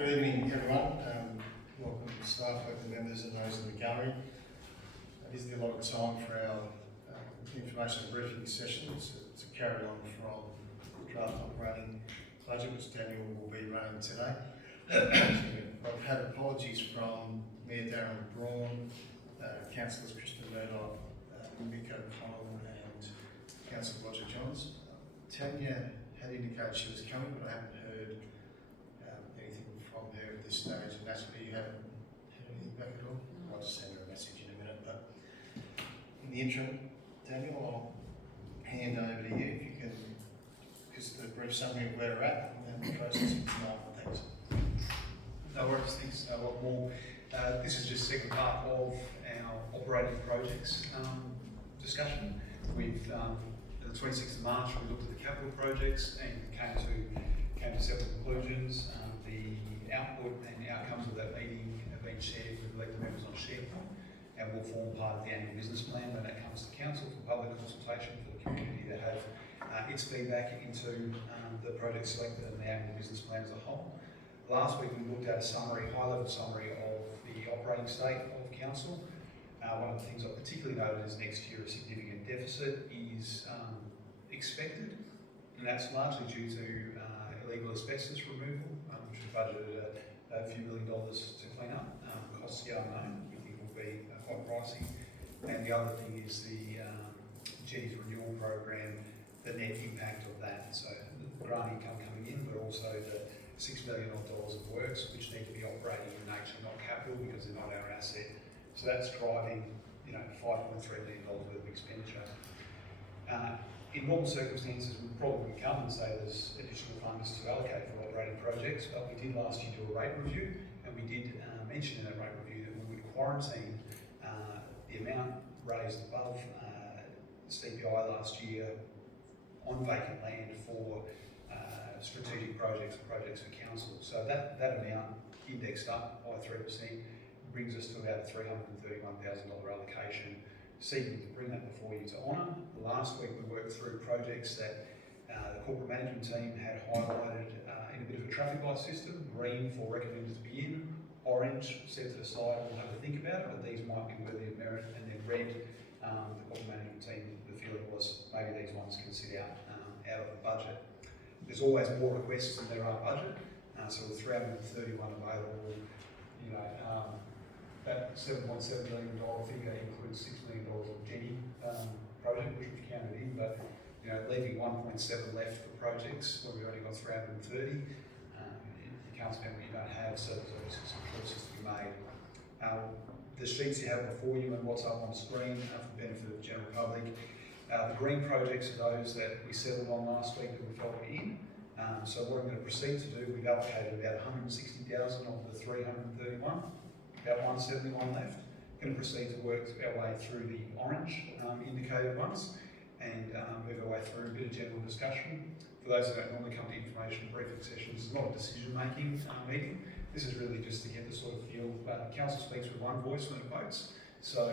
Good evening, everyone. Welcome to staff, working members, and those in the gallery. It is the allotted time for our information briefing sessions to carry on from the draft operating budget, which Daniel will be running today. I've had apologies from Mayor Darren Braun, Councillors Kristen Murdoch, Mick O'Connell, and Councillor Roger Johns. Tanya had indicated she was coming, but I haven't heard anything from her at this stage. And Natalie, you haven't heard anything back at all? I'll just send her a message in a minute. But in the interim, Daniel, I'll hand over to you if you can just a brief summary of where we're at and the process tonight. Thanks. No worries, thanks. What more? This is just the second part of our operating projects discussion. We've the 26th of March we looked at the capital projects and came to several conclusions. The output and outcomes of that meeting have been shared with elected members on SharePoint and will form part of the annual business plan when that comes to council for public consultation for the community to have its feedback into the project selected and the annual business plan as a whole. Last week we looked at a summary, high-level summary of the operating state of council. One of the things I particularly noted is next year a significant deficit is expected, and that's largely due to illegal asbestos removal, which we budgeted a few $1 million to clean up. Costs yet unknown, we think will be quite pricey. And the other thing is the Jetty's renewal program, the net impact of that. So the grant income coming in, but also the $6 million of works which need to be operating in nature, not capital, because they're not our asset. So that's driving, $5.3 million worth of expenditure. In normal circumstances, we probably come and say there's additional funds to allocate for operating projects, but we did last year do a rate review, and we did mention in that rate review that we would quarantine the amount raised above CPI last year on vacant land for strategic projects for council. So that amount indexed up by 3% brings us to about a $331,000 allocation, seeking to bring that before you to honour. Last week we worked through projects that the corporate management team had highlighted in a bit of a traffic light system. Green for recommended to be in, orange set to the side, we'll have a think about it, but these might be worthy of merit, and then red, the corporate management team, the feeling was maybe these ones can sit out of the budget. There's always more requests than there are budget, so with 331 available, that $7.7 million figure includes $6 million of Jetty project, which we've counted in, but leaving 1.7 left for projects where we've only got 330, you can't spend what you don't have, so there's obviously some choices to be made. The sheets you have before you and what's up on screen for the benefit of the general public. The green projects are those that we settled on last week that we felt were in. So what I'm going to proceed to do, we've allocated about 160,000 of the 331, about 171 left. Going to proceed to work our way through the orange indicated ones and move our way through a bit of general discussion. For those that don't normally come to information briefing sessions, it's not a decision-making meeting. This is really just to get the sort of feel. Council speaks with one voice when it votes. So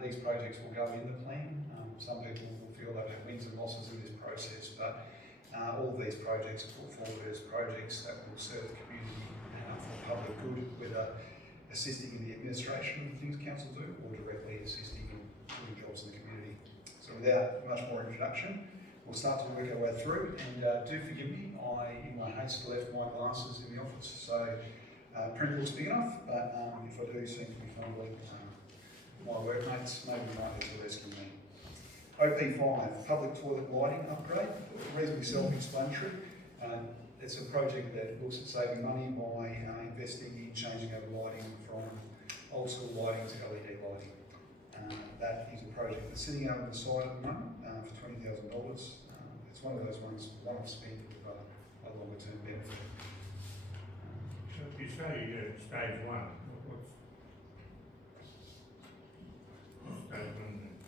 these projects will go in the plan. Some people will feel they've had wins and losses in this process, but all of these projects are put forward as projects that will serve the community for the public good, whether assisting in the administration of the things council do or directly assisting in doing jobs in the community. So without much more introduction, we'll start to work our way through, and do forgive me, in my haste left my glasses in the office, so print looks big enough, but if I do seem to be fumbling, my workmates maybe might need to rescue me. OP5, public toilet lighting upgrade, reasonably self-explanatory. It's a project that looks at saving money by investing in changing over lighting from old school lighting to LED lighting. That is a project that's sitting out on the side at the moment for $20,000. It's one of those ones, one-off spend with a longer term benefit. So you say you did stage one. What's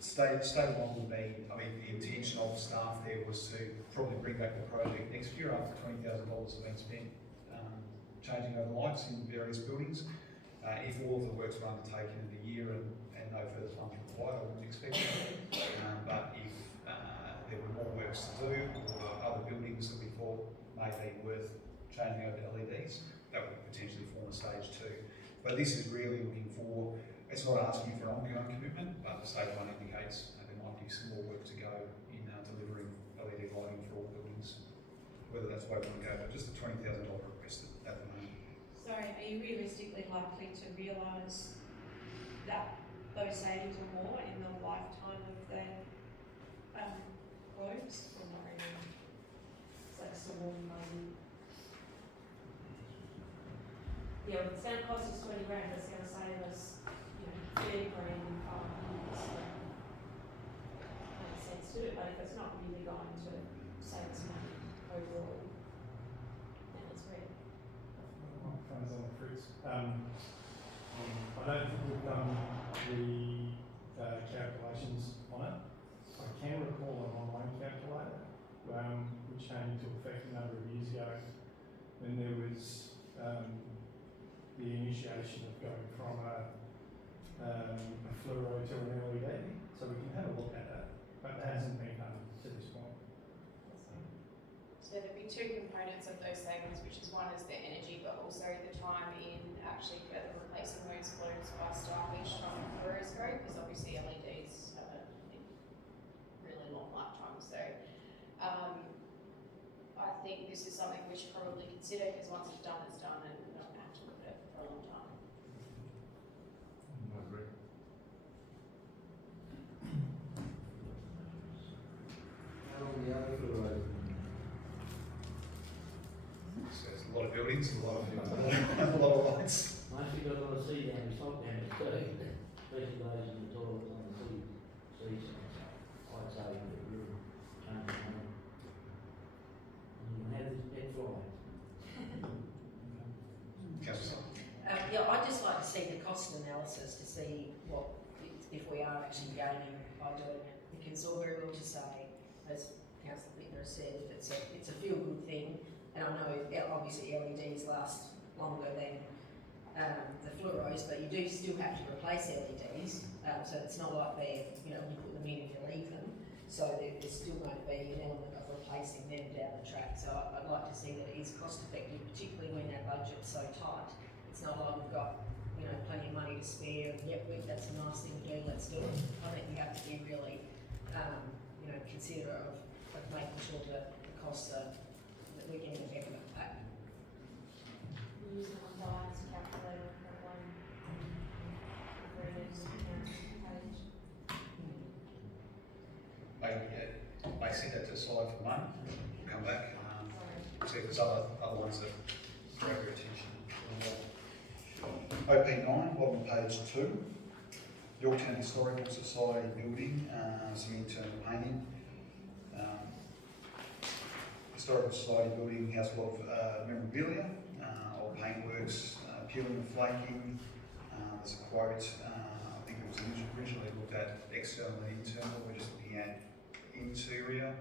stage one? Stage one will be, the intention of staff there was to probably bring back the project next year after $20,000 has been spent changing over lights in various buildings. If all of the works were undertaken in a year and no further funds required, I wouldn't expect that. But if there were more works to do or other buildings that we thought may be worth changing over to LEDs, that would potentially form a stage 2. But this is really looking for, it's not asking for an ongoing commitment, but stage 1 indicates there might be some more work to go in delivering LED lighting for all buildings, whether that's where we want to go, but just a $20,000 request at the moment. Sorry, are you realistically likely to realise that those savings or more in the lifetime of the globes? Or not really? It's like small money. Yeah, well, it's going to cost us 20 grand, but it's going to save us, 30 grand in 5 years. So makes sense to it, but if it's not really going to save us money overall, then it's red. Microphone's on the fruits. I don't think we've done the calculations on it. I can recall an online calculator which came into effect a number of years ago when there was the initiation of going from a fluoro to an LED. So we can have a look at that, but it hasn't been done to this point. So there'd be two components of those savings, which is one is the energy, but also the time in actually further replacing those globes by staff each time fluoros go, because obviously LEDs have a really long lifetime. So I think this is something we should probably consider, because once it's done, and we're not going to have to look at it for a long time. I agree. How long the other fluoro? So there's a lot of buildings, a lot of lights. I actually got a lot of sea damage, top damage too, especially those in the toilets on the seats. I'd say that you're changing them. And you can have this net fly. Councillor. Yeah, I'd just like to see the cost analysis to see what, if we are actually gaining by doing it. Because all very well to say, as Councillor Bittner has said, if it's a feel-good thing, and I know obviously LEDs last longer than the fluoros, but you do still have to replace LEDs, so it's not like they're, you put them in and you leave them. So there's still going to be an element of replacing them down the track. So I'd like to see that it is cost effective, particularly when our budget's so tight. It's not like we've got, plenty of money to spare, and yep, that's a nice thing to do, let's do it. I think we have to be really, considerate of making sure that the costs are, that we're getting a better back. Use the compliance calculator for one page. May set that to the side for Monday. We'll come back. See if there's other ones that grab your attention. OP9, bottom of page 2. Yorktown Historical Society building, some internal painting. Historical Society building has a lot of memorabilia, old paintworks, peeling and flaking. There's a quote, I think it was originally looked at external and internal. We're just looking at interior.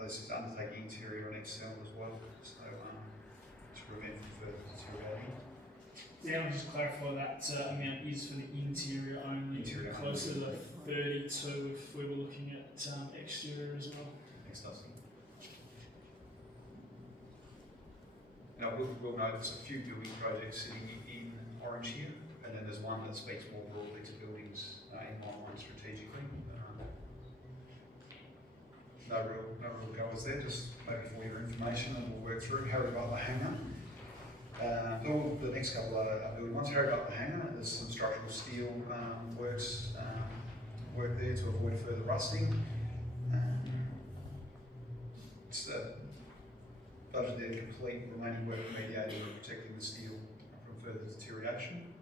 This is undertaking interior and external as well, so to prevent further deteriorating. Yeah, I'll just clarify that amount is for the interior only, Interior closer only. to 32 if we were looking at exterior as well. Next doesn't. Now we'll note there's a few building projects sitting in orange here, and then there's one that speaks more broadly to buildings in my mind strategically. No real goers there, just maybe for your information, and we'll work through Harry Butler Hangar. The next couple are building ones. Harry Butler Hangar, there's some structural steel works work there to avoid further rusting. It's budgeted to complete remaining work remediating and protecting the steel from further deterioration.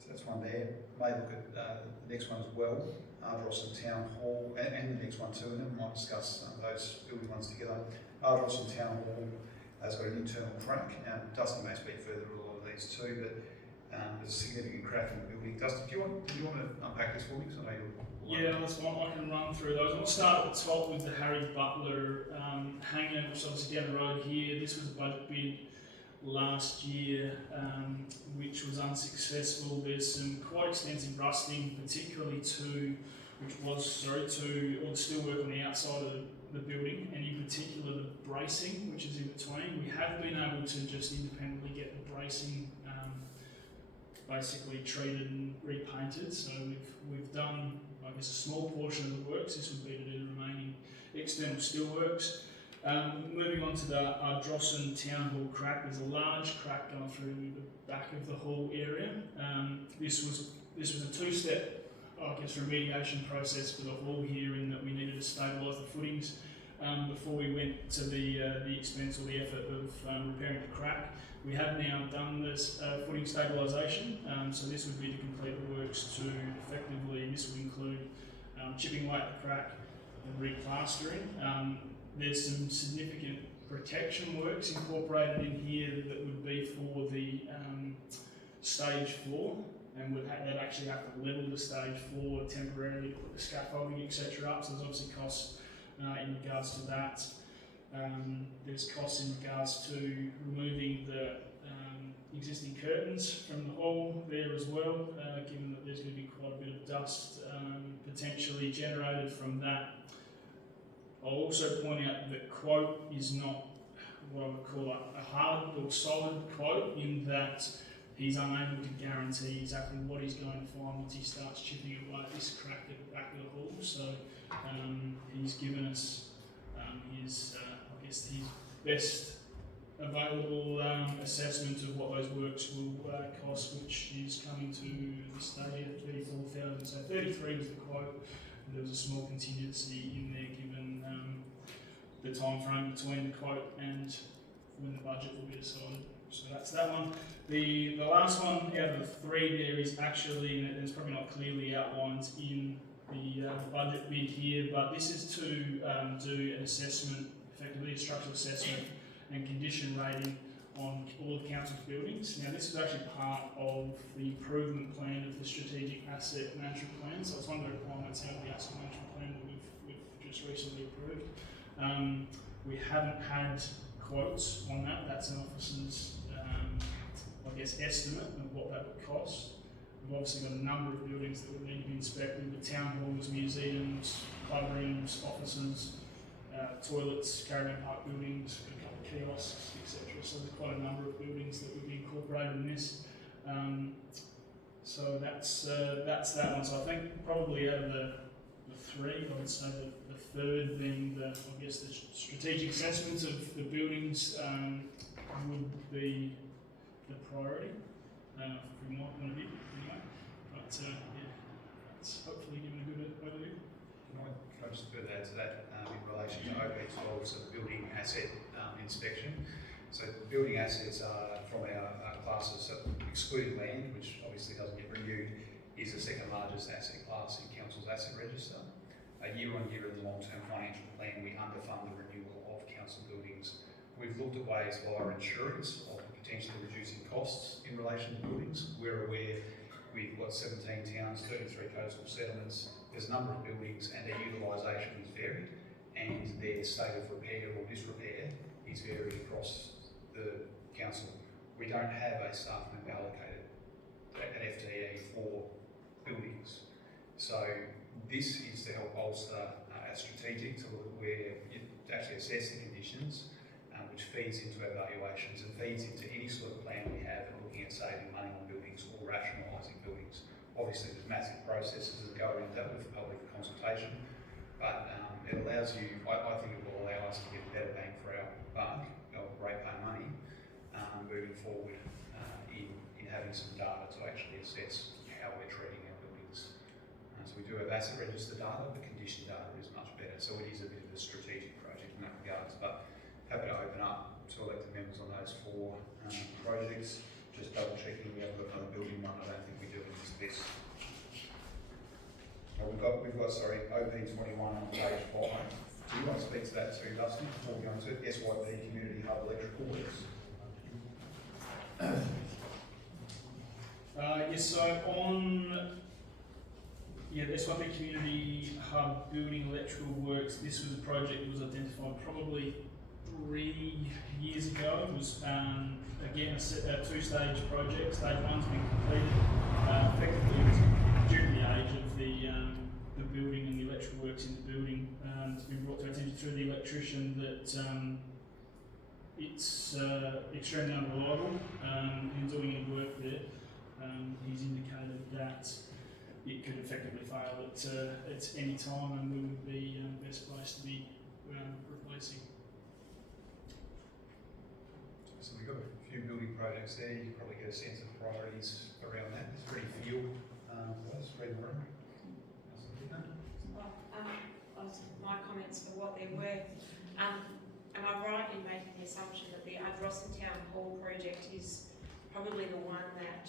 So that's one there. May look at the next one as well. Ardrossan Town Hall, and the next one too, and then we might discuss those building ones together. Ardrossan Town Hall has got an internal crack. Dustin may speak further to a lot of these too, but there's a significant crack in the building. Dustin, do you want to unpack this for me? Because I know Yeah, that's fine. I can run through those. I'll start at the top with the Harry Butler hangar, which is obviously down the road here. This was a budget bid last year, which was unsuccessful. There's some quite extensive rusting, particularly to to still work on the outside of the building, and in particular the bracing, which is in between. We have been able to just independently get the bracing basically treated and repainted. So we've done, I guess, a small portion of the works. This would be to do the remaining external steelworks. Moving on to the Ardrossan Town Hall crack, there's a large crack going through the back of the hall area. This was a two-step, I guess, remediation process for the hall here, in that we needed to stabilise the footings before we went to the expense or the effort of repairing the crack. We have now done this footing stabilisation, so this would be to complete the works to effectively, this would include chipping away at the crack and replastering. There's some significant protection works incorporated in here that would be for the stage floor, and they'd actually have to level the stage floor temporarily, put the scaffolding, etc. up, so there's obviously costs in regards to that. There's costs in regards to removing the existing curtains from the hall there as well, given that there's going to be quite a bit of dust potentially generated from that. I'll also point out that the quote is not what I would call a hard or solid quote, in that he's unable to guarantee exactly what he's going to find once he starts chipping away at this crack at the back of the hall. So he's given us his best available assessment of what those works will cost, which is coming to the stage at 34,000. So 33 was the quote. There was a small contingency in there given the time frame between the quote and when the budget will be decided. So that's that one. The last one out of the three there is actually, and it's probably not clearly outlined in the budget bid here, but this is to do an assessment, effectively a structural assessment and condition rating on all of council's buildings. Now this is actually part of the improvement plan of the strategic asset management plan, so it's one of the requirements out of the asset management plan that we've just recently approved. We haven't had quotes on that. That's an officer's, I guess, estimate of what that would cost. We've obviously got a number of buildings that would need to be inspected: the town halls, museums, club rooms, offices, toilets, caravan park buildings, a couple of kiosks, etc. So there's quite a number of buildings that would be incorporated in this. So that's that one. So I think probably out of the three, I would say that the third being the strategic assessment of the buildings would be the priority from my point of view, anyway. But it's hopefully given a good overview. Can I just further add to that in relation to OP12, so the building asset inspection. So building assets are from our classes, so excluding land, which obviously doesn't get renewed, is the second largest asset class in Council's asset register. Year on year in the long-term financial plan, we underfund the renewal of council buildings. We've looked at ways via insurance of potentially reducing costs in relation to buildings. We're aware we've got 17 towns, 33 coastal settlements. There's a number of buildings and their utilisation is varied, and their state of repair or disrepair is varied across the council. We don't have a staff member allocated, an FTE for buildings. So this is to help bolster our strategic, to look at where you actually assess the conditions, which feeds into our valuations and feeds into any sort of plan we have and looking at saving money on buildings or rationalising buildings. Obviously there's massive processes that go around that with public consultation, but it allows you, I think it will allow us to get better bang for our buck, our ratepayer money, moving forward in having some data to actually assess how we're treating our buildings. So we do have asset register data, but condition data is much better. So it is a bit of a strategic project in that regards, but happy to open up to elected members on those four projects. Just double checking we haven't got another building one. I don't think we do in this. We've got OP21 on page 5. Do you want to speak to that too, Dustin, before we go into it? SYP Community Hub Electrical Works. Yes, so on the SYP Community Hub Building Electrical Works, this was a project that was identified probably 3 years ago. It was again a two-stage project. Stage one's been completed. Effectively, it was due to the age of the building works in the building. It's been brought to our attention through the electrician that it's extremely unreliable in doing any work there. He's indicated that it could effectively fail at any time, and we would be best placed to be replacing. So we've got a few building projects there. You can probably get a sense of priorities around that. It's pretty field for us, read the room. My comments for what they're worth. Am I right in making the assumption that the Ardrossan Town Hall project is probably the one that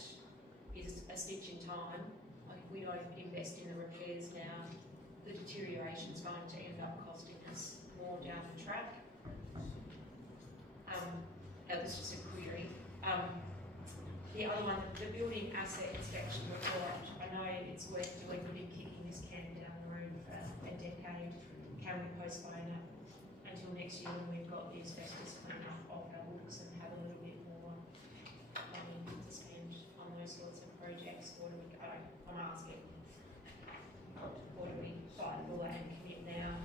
is a stitch in time? Like if we don't invest in the repairs now, the deterioration is going to end up costing us more down the track. That's just a query. The other one, the building asset inspection report. I know it's worth doing. We've been kicking this can down the road for a decade. Can we postpone it until next year when we've got the asbestos clean up off our books and have a little bit more money to spend on those sorts of projects? Or do we go? I'm asking. Or do we bite the bullet and commit now?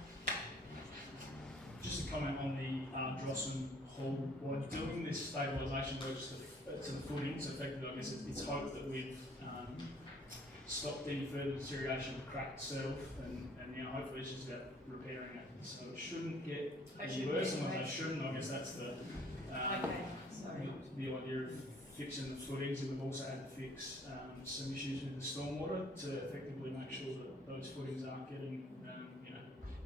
Just a comment on the Ardrossan Hall. By doing this stabilisation works to the footings, effectively, I guess it's hoped that we've stopped any further deterioration of the crack itself, and now hopefully it's just about repairing it. So it shouldn't get any worse, and it shouldn't. I guess that's the the idea of fixing the footings, and we've also had to fix some issues with the stormwater to effectively make sure that those footings aren't getting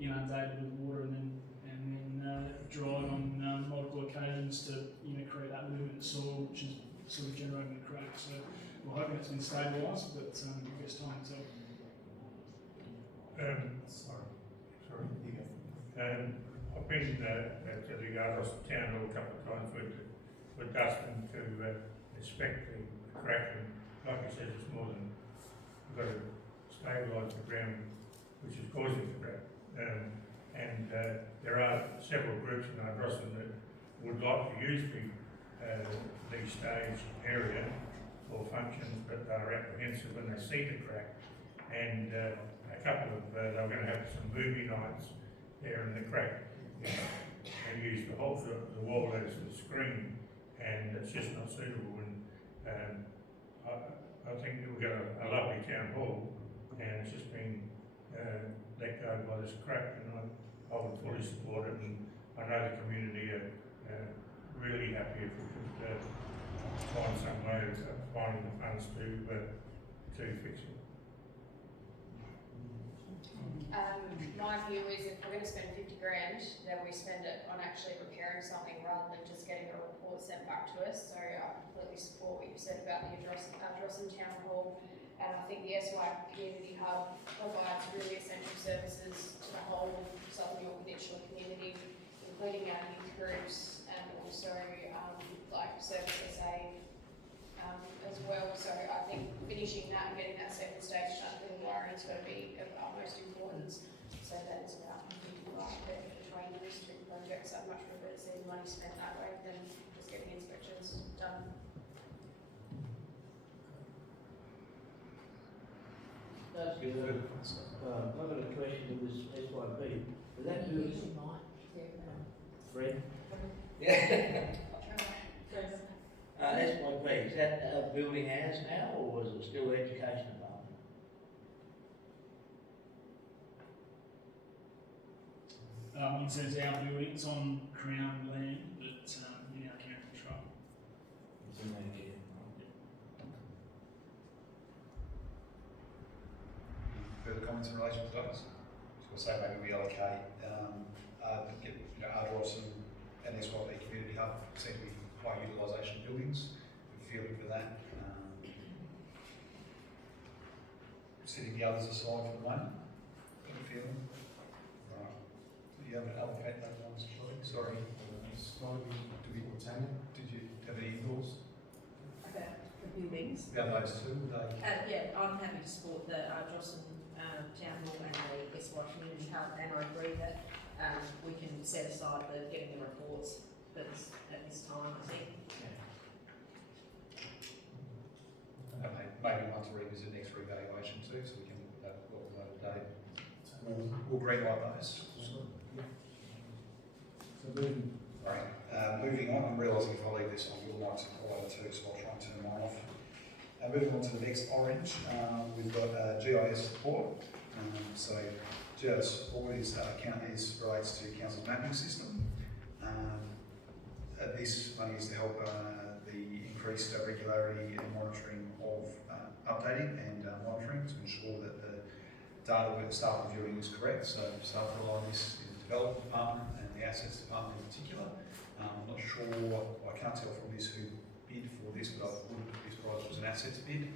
inundated with water and then dried on multiple occasions to create that movement in the soil, which is sort of generating the crack. So we're hoping it's been stabilised, but I guess time will tell. I've been to the Ardrossan Town Hall a couple of times with Dustin to inspect the crack, and like I said, it's more than we've got to stabilise the ground which is causing the crack. There are several groups in Ardrossan that would like to use the stage area for functions, but they are apprehensive when they see the crack. And a couple of they were going to have some movie nights there in the crack and use the whole the wall as the screen, and it's just not suitable. And I think we've got a lovely town hall, and it's just been let go by this crack, and I would fully support it, and I know the community are really happy if we could find some way of finding the funds to fix it. My view is if we're going to spend 50 grand, then we spend it on actually repairing something rather than just getting a report sent back to us. So I completely support what you said about the Ardrossan Town Hall, and I think the SY Community Hub provides really essential services to the whole Southern Yorke Peninsula community, including our youth groups and also like Service SA as well. So I think finishing that and getting that second stage done for the wiring is going to be of utmost importance. So that is about 50 between those two projects. I'd much prefer to see the money spent that way than just getting inspections done. That's good. I've got a question with this SYP. Is that building Fred? Yeah. SYP, is that a building ours now, or is it still education department? In terms of our building, it's on Crown land, but in our care control. It's in their care. Further comments in relation to those? So say maybe we allocate, get Ardrossan and SYP Community Hub seem to be high utilisation buildings. We're feeling for that. Setting the others aside for the moment. Got a feeling. Right. Do you have an allocate those ones, sorry? Do we Tanya? Did you have any thoughts? About the buildings? About those two? Yeah, I'm happy to support the Ardrossan Town Hall and the SY Community Hub, and I agree that we can set aside getting the reports for this, at this time, I think. Maybe want to revisit next revaluation too, so we can put that date. we'll green light those. So moving, Right, moving on, I'm realising if I leave this on, your mic's quieter too, so I'll try and turn mine off. Moving on to the next orange, we've got GIS support. So GIS support is relates to council mapping system. This money is to help the increased regularity and monitoring of updating and monitoring to ensure that the data that staff reviewing is correct. So staff rely on this in the development department and the assets department in particular. I'm not sure, I can't tell from this who bid for this, but I wouldn't be surprised if it was an assets bid.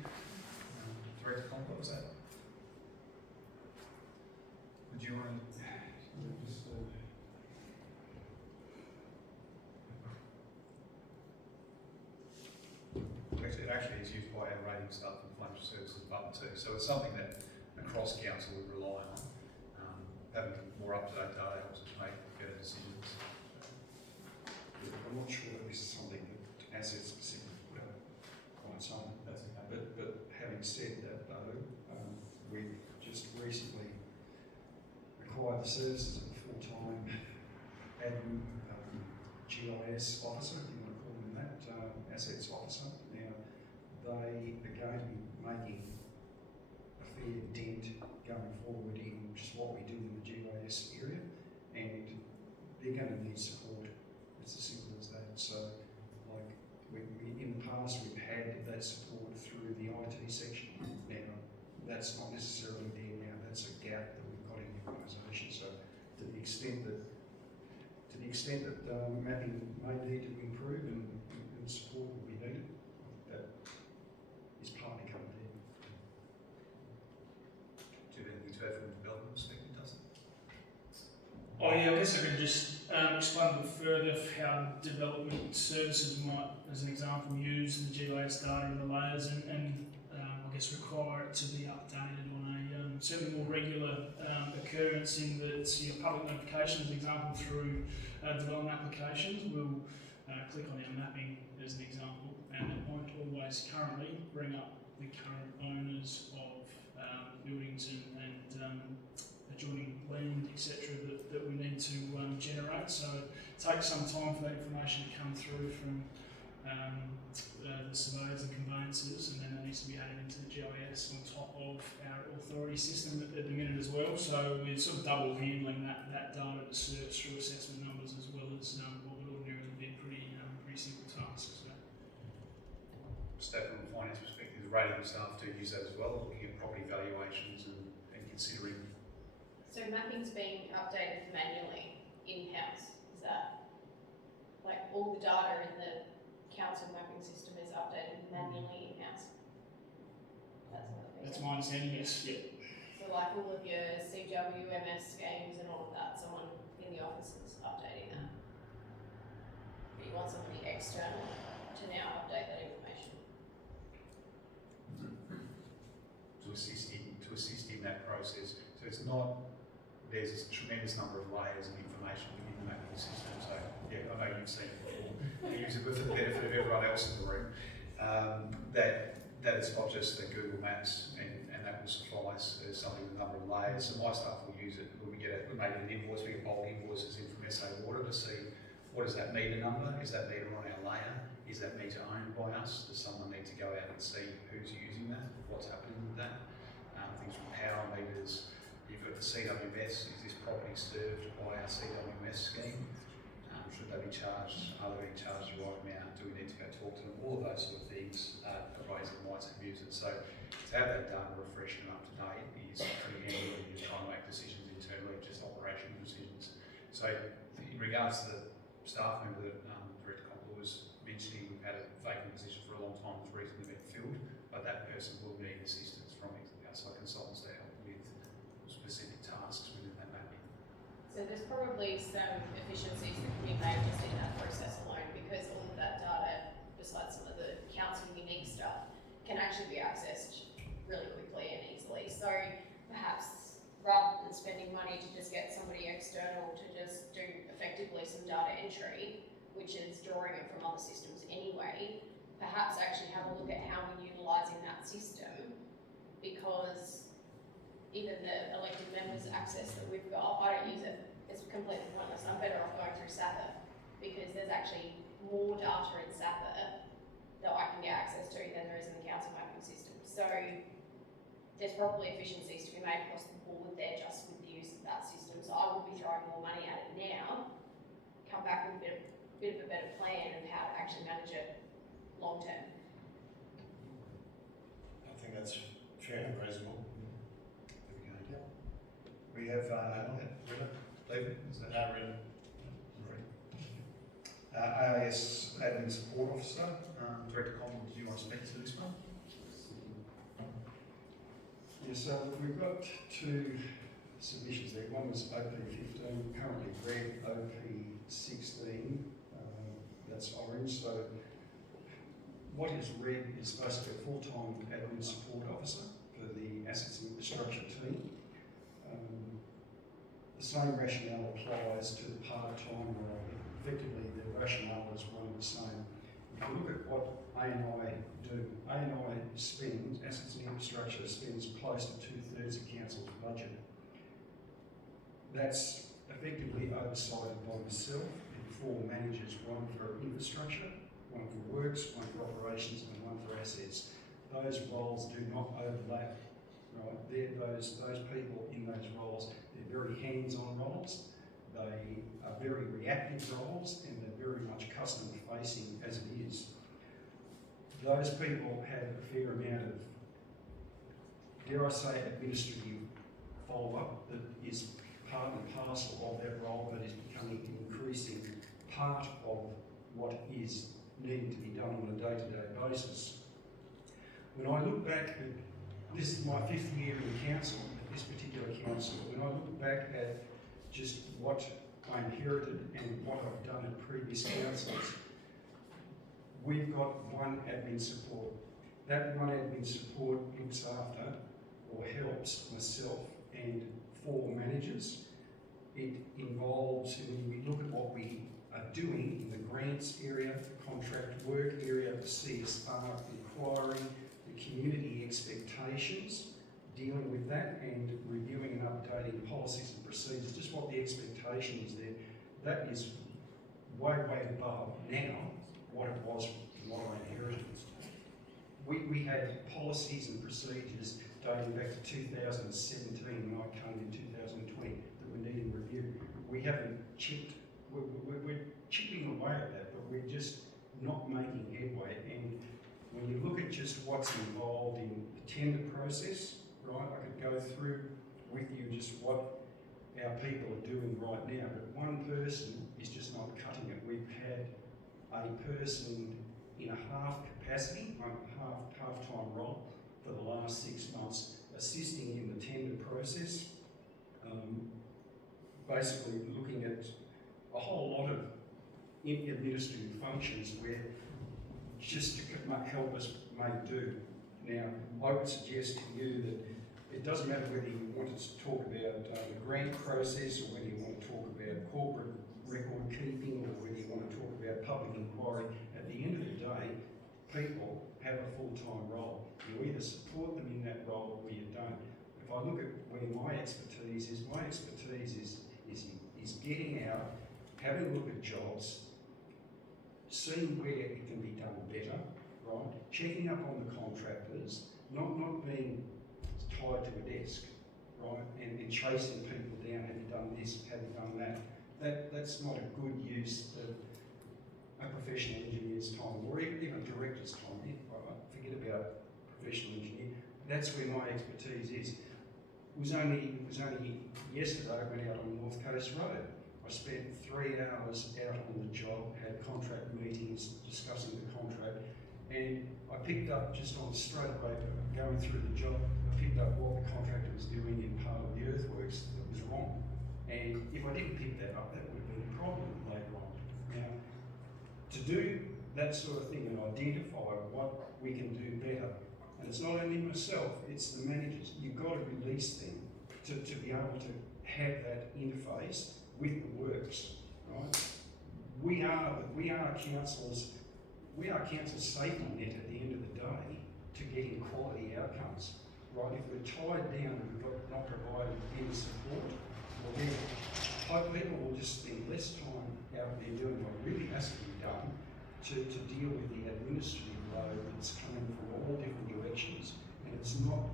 Director Conn, what was that? Would you want to? just, It actually is used by our rating staff and financial services department too. So it's something that across council we rely on. Having more up-to-date data helps us make better decisions. I'm not sure that this is something that asset specific would have on its own. that's okay. But having said that though, we've just recently acquired the services of a full-time admin GIS officer, if you want to call them that, assets officer. Now, they are going to be making a fair dent going forward in just what we do in the GIS area, and they're going to need support. It's as simple as that. So, like, we in the past we've had that support through the IT section. Now, that's not necessarily there now. That's a gap that we've got in the organisation. So, to the extent that mapping may need to improve and support will be needed, that is partly covered there. Do you have anything to add from a development perspective, does it? Oh yeah, I guess I could just explain a bit further of how development services might, as an example, use the GIS data and the layers and I guess require it to be updated on a certainly more regular occurrence in that public notifications, example through development applications, we'll click on our mapping as an example, and it won't always currently bring up the current owners of buildings and adjoining land, etc. that we need to generate. So it takes some time for that information to come through from the surveyors and conveyancers, and then that needs to be added into the GIS on top of our authority system at the minute as well. So we're sort of double handling that data to search through assessment numbers as well as what would ordinarily be pretty simple tasks. So. Staff from a finance perspective, the rating staff do use that as well, looking at property valuations and considering. So mapping's being updated manually in-house, is that, like, all the data in the council mapping system is updated manually in-house? That's my understanding, yes. Yep. So like all of your CWMS schemes and all of that, someone in the office is updating that. But you want somebody external to now update that information. To assist in that process. So it's not, there's a tremendous number of layers of information within the mapping system. So yeah, I know you've seen it before. You use it for the benefit of everyone else in the room. That it's not just the Google Maps and that will suffice as something with a number of layers. So my staff will use it when we get we make an invoice, we get bulk invoices in from SA Water to see what is that meter number, is that meter on our layer, is that meter owned by us, does someone need to go out and see who's using that, what's happening with that, things from power meters, you've got the CWMS, is this property served by our CWMS scheme? Should they be charged? Are they being charged the right amount? Do we need to go talk to them? All of those sort of things are ways that might have used it. So to have that data refreshed and up to date is pretty handy when you're trying to make decisions internally, just operational decisions. So in regards to the staff member that Director Coppler was mentioning, we've had a vacant position for a long time that's recently been filled, but that person will need assistance from outside consultants to help with specific tasks within that mapping. So there's probably some efficiencies that can be made just in that process alone, because all of that data, besides some of the council unique stuff, can actually be accessed really quickly and easily. So perhaps rather than spending money to just get somebody external to just do effectively some data entry, which is drawing it from other systems anyway, perhaps actually have a look at how we're utilising that system, because even the elected members' access that we've got, I don't use it, it's completely pointless, I'm better off going through SAPA, because there's actually more data in SAPA that I can get access to than there is in the council mapping system. So there's probably efficiencies to be made across the board there just with the use of that system. So I would be throwing more money at it now, come back with a bit of a better plan of how to actually manage it long term. I think that's fair and reasonable. We have, Rita, David, is that? No, really. AIS Admin Support Officer, Director Coleman, do you want to speak to this one? Yeah, so we've got two submissions there. One was OP15, currently red, OP16, that's orange. So what is red is basically a full-time admin support officer for the assets and infrastructure team. The same rationale applies to the part-time role. Effectively, the rationale is one and the same. If you look at what A&I do, A&I spends, assets and infrastructure spends close to 2/3 of council's budget. That's effectively oversighted by myself and 4 managers, one for infrastructure, one for works, one for operations and one for assets. Those roles do not overlap, right? Those people in those roles, they're very hands-on roles. They are very reactive roles and they're very much customer facing as it is. Those people have a fair amount of, dare I say, administrative follow-up that is part and parcel of that role, but is becoming an increasing part of what is needing to be done on a day-to-day basis. When I look back at, this is my 5th year in council, this particular council, when I look back at just what I inherited and what I've done at previous councils, we've got one admin support. That one admin support looks after or helps myself and 4 managers. It involves, when we look at what we are doing in the grants area, the contract work area, the CSR inquiry, the community expectations, dealing with that and reviewing and updating policies and procedures, just what the expectation is there. That is way above now what it was and what I inherited. We had policies and procedures dating back to 2017 when I came in 2020 that were needing review. We haven't chipped, we're chipping away at that, but we're just not making headway. And when you look at just what's involved in the tender process, right, I could go through with you just what our people are doing right now, but one person is just not cutting it. We've had a person in a half capacity, half-time role for the last 6 months, assisting in the tender process, basically looking at a whole lot of administrative functions where just to help us make do. Now, I would suggest to you that it doesn't matter whether you want to talk about the grant process or whether you want to talk about corporate record keeping or whether you want to talk about public inquiry. At the end of the day, people have a full-time role. You either support them in that role or you don't. If I look at where my expertise is getting out, having a look at jobs, seeing where it can be done better, right? Checking up on the contractors, not being tied to a desk, right? And chasing people down, have you done this, have you done that? That's not a good use of a professional engineer's time, or even a director's time. Forget about professional engineer. That's where my expertise is. It was only yesterday I went out on North Coast Road. I spent 3 hours out on the job, had contract meetings, discussing the contract, and I picked up just on straight away, going through the job, I picked up what the contractor was doing in part of the earthworks that was wrong. And if I didn't pick that up, that would have been a problem later on. Now, to do that sort of thing and identify what we can do better, and it's not only myself, it's the managers. You've got to release them to be able to have that interface with the works, right? We are council's safety net at the end of the day to getting quality outcomes. right? If we're tied down and we've not provided any support, well then people will just spend less time out there doing what really has to be done to deal with the administrative load that's coming from all different directions, and it's not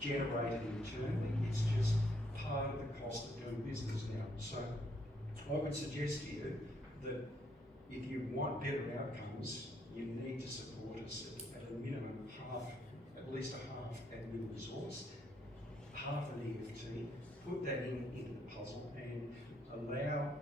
generated internally, it's just part of the cost of doing business now. So I would suggest to you that if you want better outcomes, you need to support us at a minimum at least a half admin resource, half an EFT, put that into the puzzle and allow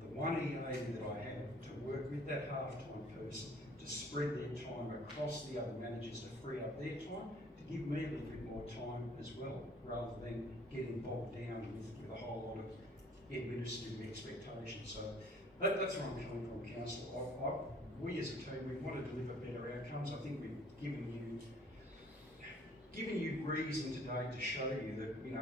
the one EA that I have to work with that half-time person to spread their time across the other managers to free up their time, to give me a little bit more time as well, rather than getting bogged down with a whole lot of administrative expectations. So that's where I'm coming from, Councillor. We as a team, we want to deliver better outcomes. I think we've given you reason today to show you that, you know,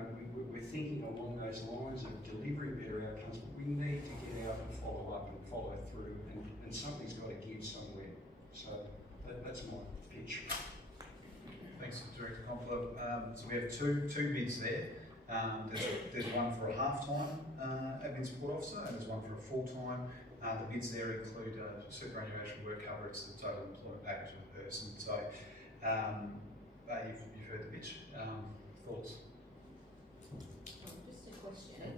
we're thinking along those lines of delivering better outcomes, but we need to get out and follow up and follow through, and something's got to give somewhere. So that's my pitch. Thanks, Director Compler. So we have two bids there. There's one for a half-time admin support officer, and there's one for a full-time. The bids there include superannuation work cover. It's the total employment package of the person. So you've heard the pitch. Thoughts? Just a question.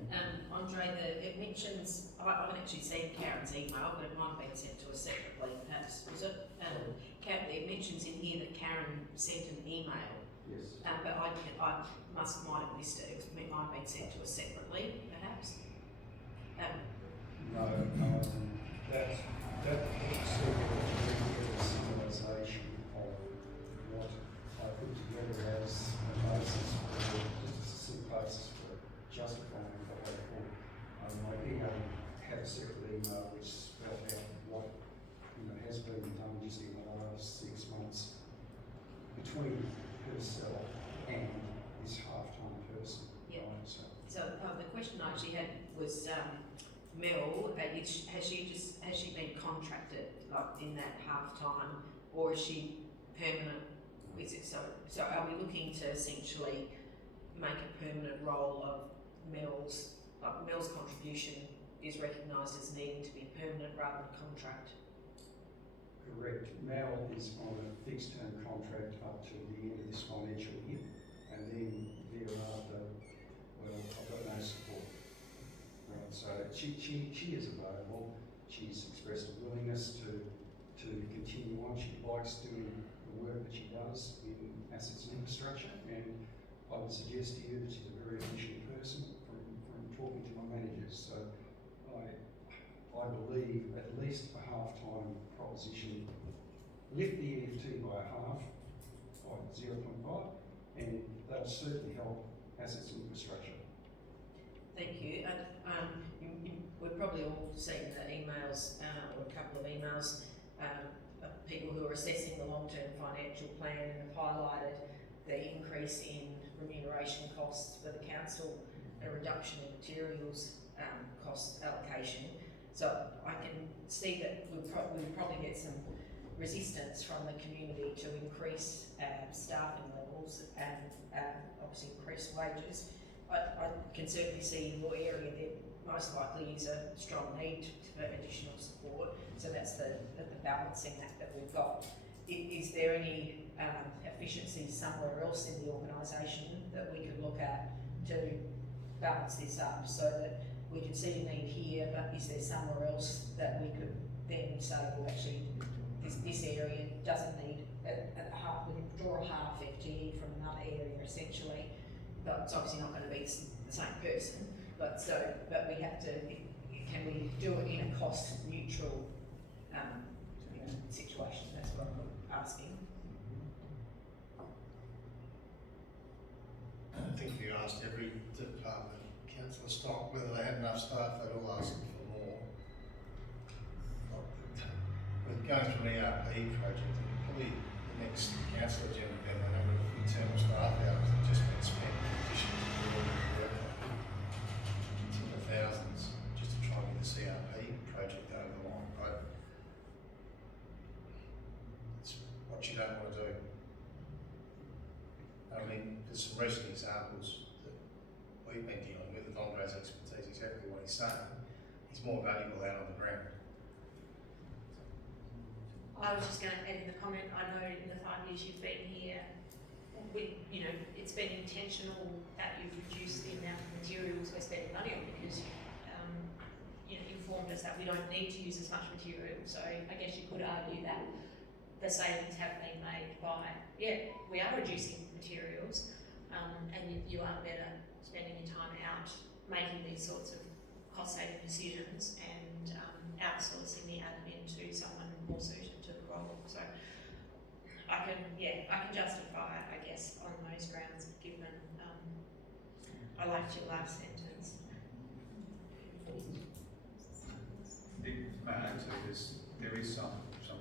Andre, it mentions, I haven't actually seen Karen's email, but it might have been sent to us separately, perhaps. Was it? It mentions in here that Karen sent an email. Yes. But I might have missed it. It might have been sent to us separately, perhaps. No, that sort of symbolisation of what I put together as a basis for, just a simple basis for justifying the whole report. My EA had a separate email which spelled out what, you know, has been done just in the last 6 months between herself and this half-time person. Yeah. Right? So the question I actually had was, Mel, has she been contracted like in that half time, or is she permanent? Is it so are we looking to essentially make a permanent role of Mel's, like Mel's contribution is recognised as needing to be permanent rather than contract? Correct. Mel is on a fixed term contract up to the end of this financial year, and then thereafter, well, I've got no support. Right, so she is available. She's expressed a willingness to continue on. She likes doing the work that she does in assets and infrastructure, and I would suggest to you that she's a very efficient person from talking to my managers. So I believe at least a half-time proposition, lift the EFT by a half, by 0.5, and that'll certainly help assets and infrastructure. Thank you. We've probably all seen the emails, or a couple of emails, of people who are assessing the long-term financial plan and have highlighted the increase in remuneration costs for the council, a reduction in materials cost allocation. So I can see that we'll probably get some resistance from the community to increase staffing levels and obviously increase wages. I can certainly see in your area there most likely is a strong need for additional support. So that's the balancing act that we've got. Is there any efficiencies somewhere else in the organisation that we could look at to balance this up, so that we can see a need here, but is there somewhere else that we could then say, well, actually, this area doesn't need a half, we can draw a half FTE from another area essentially, but it's obviously not going to be the same person, but we have to, can we do it in a cost neutral situation? That's what I'm asking. I think you asked every department, councillor Stock, whether they had enough staff. They're all asking for more. We're going through an ERP project, and probably the next council agenda, then the number of internal staff hours have just been spent in addition to the work. It's in the thousands just to try and get this ERP project over the line, right? It's what you don't want to do. I mean, there's some recent examples that we've been dealing with, with Andre's expertise, exactly what he's saying, is more valuable out on the ground. I was just going to add in the comment, I know in the 5 years you've been here, it's been intentional that you've reduced the amount of materials we're spending money on because informed us that we don't need to use as much material. So I guess you could argue that the savings have been made by, we are reducing materials, and you are better spending your time out making these sorts of cost-saving decisions and outsourcing the admin to someone more suited to the role. So I can justify it, I guess, on those grounds, given I liked your last sentence. May I add to this? There is some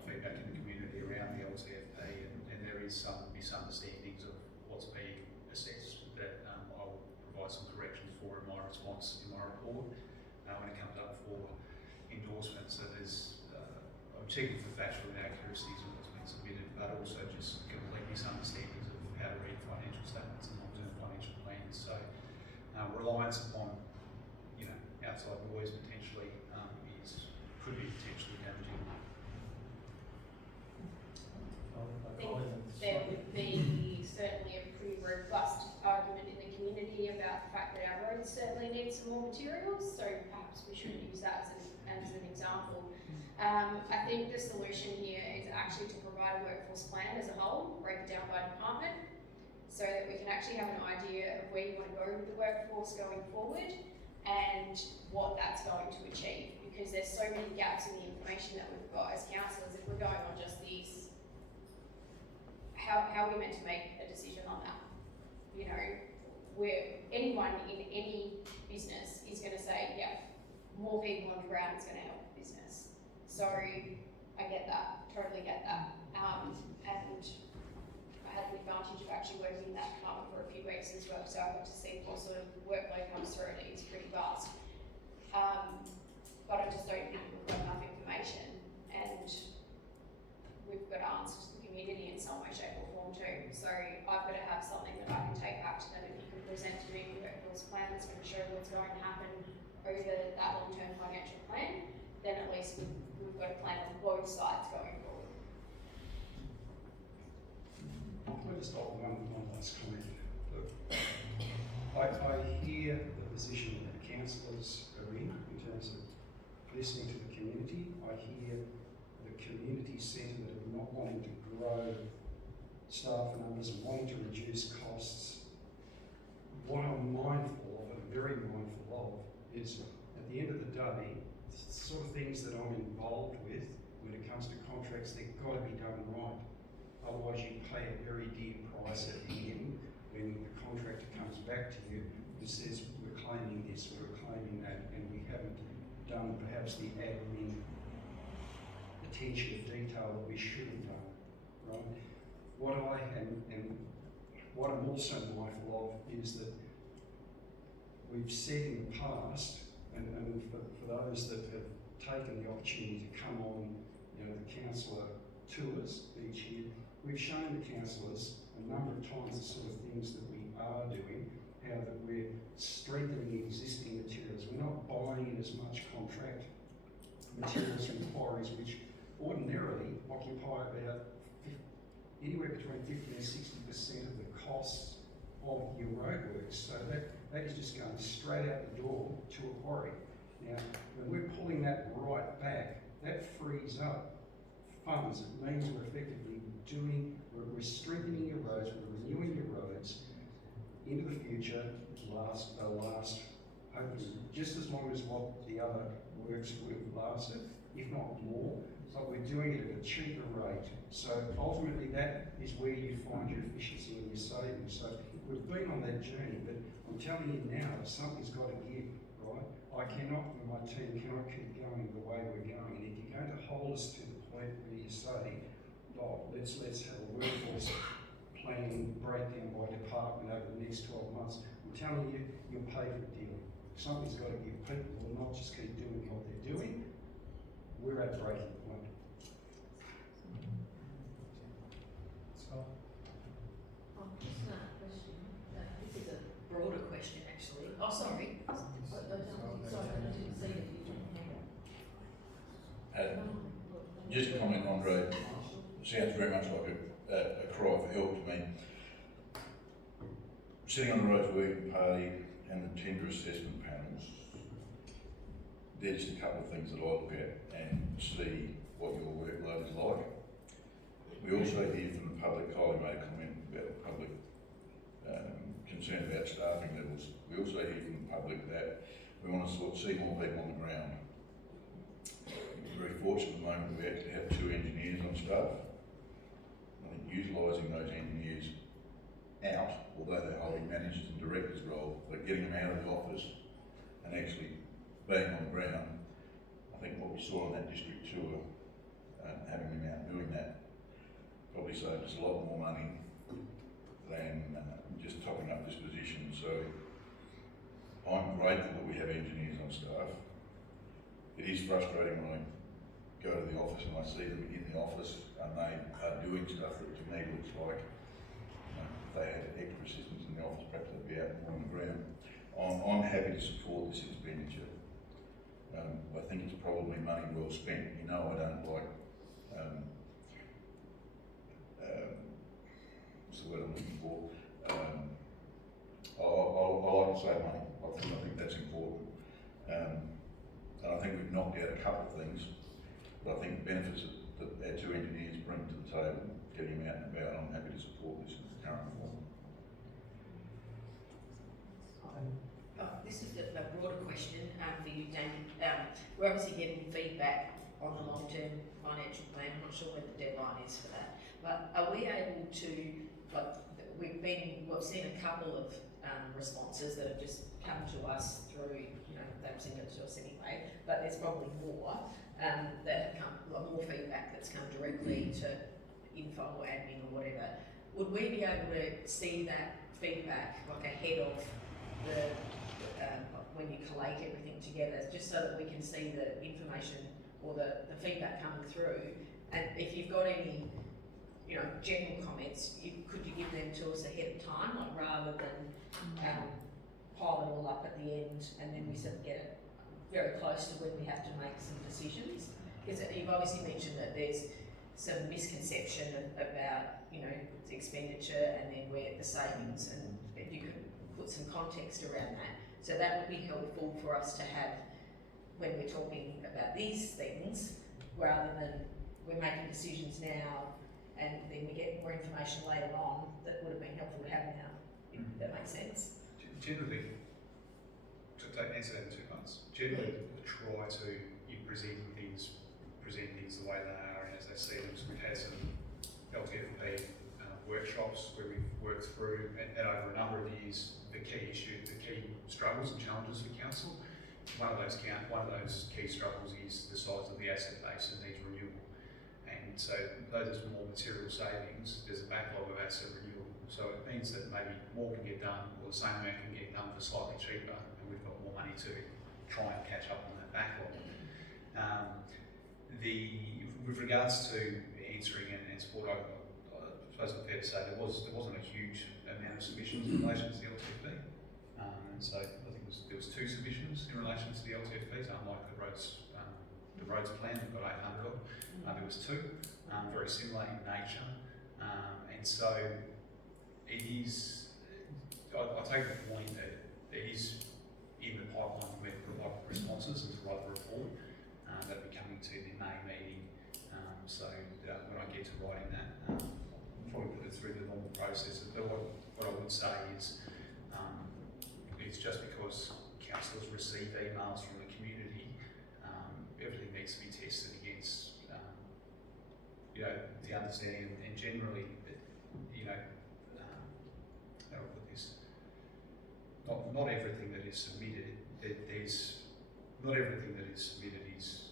feedback in the community around the LTFP, and there is some misunderstandings of what's being assessed that I'll provide some corrections for in my response in my report when it comes up for endorsement. So there's I'm checking for factual inaccuracies of what's been submitted, but also just complete misunderstandings of how to read financial statements and long-term financial plans. So reliance upon outside lawyers potentially could be potentially damaging. I think there would be certainly a pretty robust argument in the community about the fact that our roads certainly need some more materials, so perhaps we should use that as an example. I think the solution here is actually to provide a workforce plan as a whole, break it down by department, so that we can actually have an idea of where you want to go with the workforce going forward and what that's going to achieve. Because there's so many gaps in the information that we've got as councillors. If we're going on just these, how are we meant to make a decision on that? Where anyone in any business is going to say, more people on the ground is going to help the business. So I get that, totally get that. And I had the advantage of actually working in that department for a few weeks as well, so I got to see what sort of workload comes through, and it is pretty vast. But I just don't think we've got enough information, and we've got to answer to the community in some way, shape or form too. So I've got to have something that I can take back to them, and you can present to me a workforce plan that's going to show what's going to happen over that long-term financial plan, then at least we've got a plan on both sides going forward. I just offer one last comment. Look, I hear the position that councillors are in terms of listening to the community. I hear the community sentiment of not wanting to grow staff numbers and wanting to reduce costs. What I'm mindful of, and very mindful of, is at the end of the day, the sort of things that I'm involved with when it comes to contracts, they've got to be done right. Otherwise you pay a very dear price at the end when the contractor comes back to you and says, we're claiming this, we're claiming that, and we haven't done perhaps the admin attention to detail that we should have done, right? What I am, and what I'm also mindful of is that we've said in the past, and for those that have taken the opportunity to come on, the councillor tours each year, we've shown the councillors a number of times the sort of things that we are doing, how that we're strengthening existing materials. We're not buying in as much contract materials from quarries, which ordinarily occupy about anywhere between 50 and 60% of the costs of your roadworks. So that is just going straight out the door to a quarry. Now, when we're pulling that right back, that frees up funds. It means we're effectively we're strengthening your roads, we're renewing your roads into the future, last hopefully just as long as what the other works would have lasted, if not more, but we're doing it at a cheaper rate. So ultimately that is where you find your efficiency and your savings. So we've been on that journey, but I'm telling you now that something's got to give, right? I cannot, and my team cannot keep going the way we're going. And if you're going to hold us to the point where you say, let's have a workforce planning breakdown by department over the next 12 months, I'm telling you, you'll pay for the deal. Something's got to give. People will not just keep doing what they're doing. We're at breaking point. Scott? Just another question. broader question actually. Oh, sorry. Just a comment on road. Sounds very much like a cry for help to me. Sitting on the roads working party and the tender assessment panels, they're just a couple of things that I look at and see what your workload is like. We also hear from the public, Kylie made a comment about the public concern about staffing levels. We also hear from the public that we want to see more people on the ground. We're very fortunate at the moment we actually have 2 engineers on staff. I think utilising those engineers out, although they're holding managers and directors role, but getting them out of the office and actually being on the ground. I think what we saw on that district tour, having them out doing that, probably saved us a lot more money than just topping up this position. So I'm grateful that we have engineers on staff. It is frustrating when I go to the office and I see them in the office and they are doing stuff that to me looks like if they had extra assistants in the office, perhaps they'd be out more on the ground. I'm happy to support this expenditure. I think it's probably money well spent. You know, I don't like what's the word I'm looking for? I like to save money. I think that's important. And I think we've knocked out a couple of things, but I think the benefits that our 2 engineers bring to the table, getting them out and about, I'm happy to support this in the current form. This is a broader question for you, Damien. We're obviously getting feedback on the long-term financial plan. I'm not sure when the deadline is for that, but are we able to, like, we've seen a couple of responses that have just come to us through, you know, they've sent it to us anyway, but there's probably more that have come, like more feedback that's come directly to info or admin or whatever. Would we be able to see that feedback like ahead of the when you collate everything together, just so that we can see the information or the feedback coming through? And if you've got any, you know, general comments, could you give them to us ahead of time, like rather than pile it all up at the end and then we sort of get it very close to when we have to make some decisions? Because you've obviously mentioned that there's some misconception about, you know, expenditure and then where the savings, and if you could put some context around that. So that would be helpful for us to have when we're talking about these things, rather than we're making decisions now and then we get more information later on that would have been helpful to have now, if that makes sense. Generally, to answer that in 2 parts, generally we try to present things the way they are and as they see them. So we've had some LTFP workshops where we've worked through and over a number of years the key struggles and challenges for council. One of those key struggles is the size of the asset base and needs renewal. And so though there's more material savings, there's a backlog of asset renewal. So it means that maybe more can get done, or the same amount can get done for slightly cheaper, and we've got more money to try and catch up on that backlog. With regards to answering and support, I suppose it's fair to say there wasn't a huge amount of submissions in relation to the LTFP. And so I think there was 2 submissions in relation to the LTFPs, unlike the roads plan, we've got 800 of them. There was 2, very similar in nature. And so it is, I take the point that it is in the pipeline for me to provide responses and to write the report that will be coming to the May meeting. So when I get to writing that, I'll probably put it through the normal process. But what I would say is, it's just because councillors receive emails from the community, everything needs to be tested against, you know, the understanding and generally, you know, how do I put this? Not everything that is submitted, not everything that is submitted is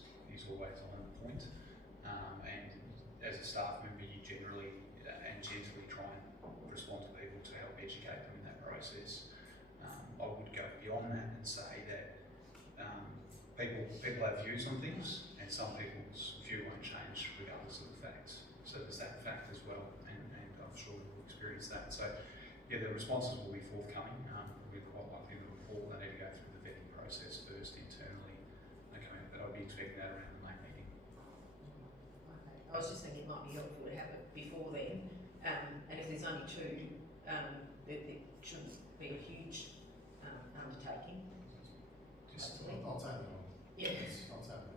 always on point. And as a staff member, you generally and gently try and respond to people to help educate them in that process. I would go beyond that and say that people have views on things, and some people's view won't change regardless of the facts. So there's that fact as well, and I'm sure we'll experience that. So yeah, the responses will be forthcoming. we're quite likely to report they need to go through the vetting process first internally and come out, but I'll be expecting that around the May meeting. Okay. I was just thinking it might be helpful to have it before then, and if there's only two, it shouldn't be a huge undertaking. Just I'll take it on. Yeah. Yes, I'll take it.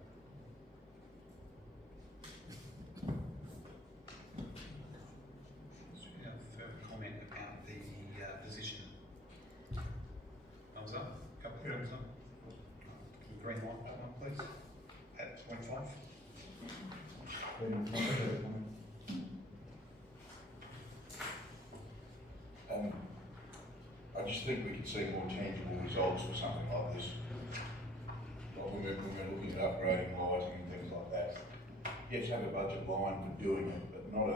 further comment about the position. Thumbs up, couple of thumbs up. Can you green light that one please? At 0.5. I just think we could see more tangible results for something like this. Like when we're looking at upgrading lighting and things like that. Yes, have a budget line for doing it, but not a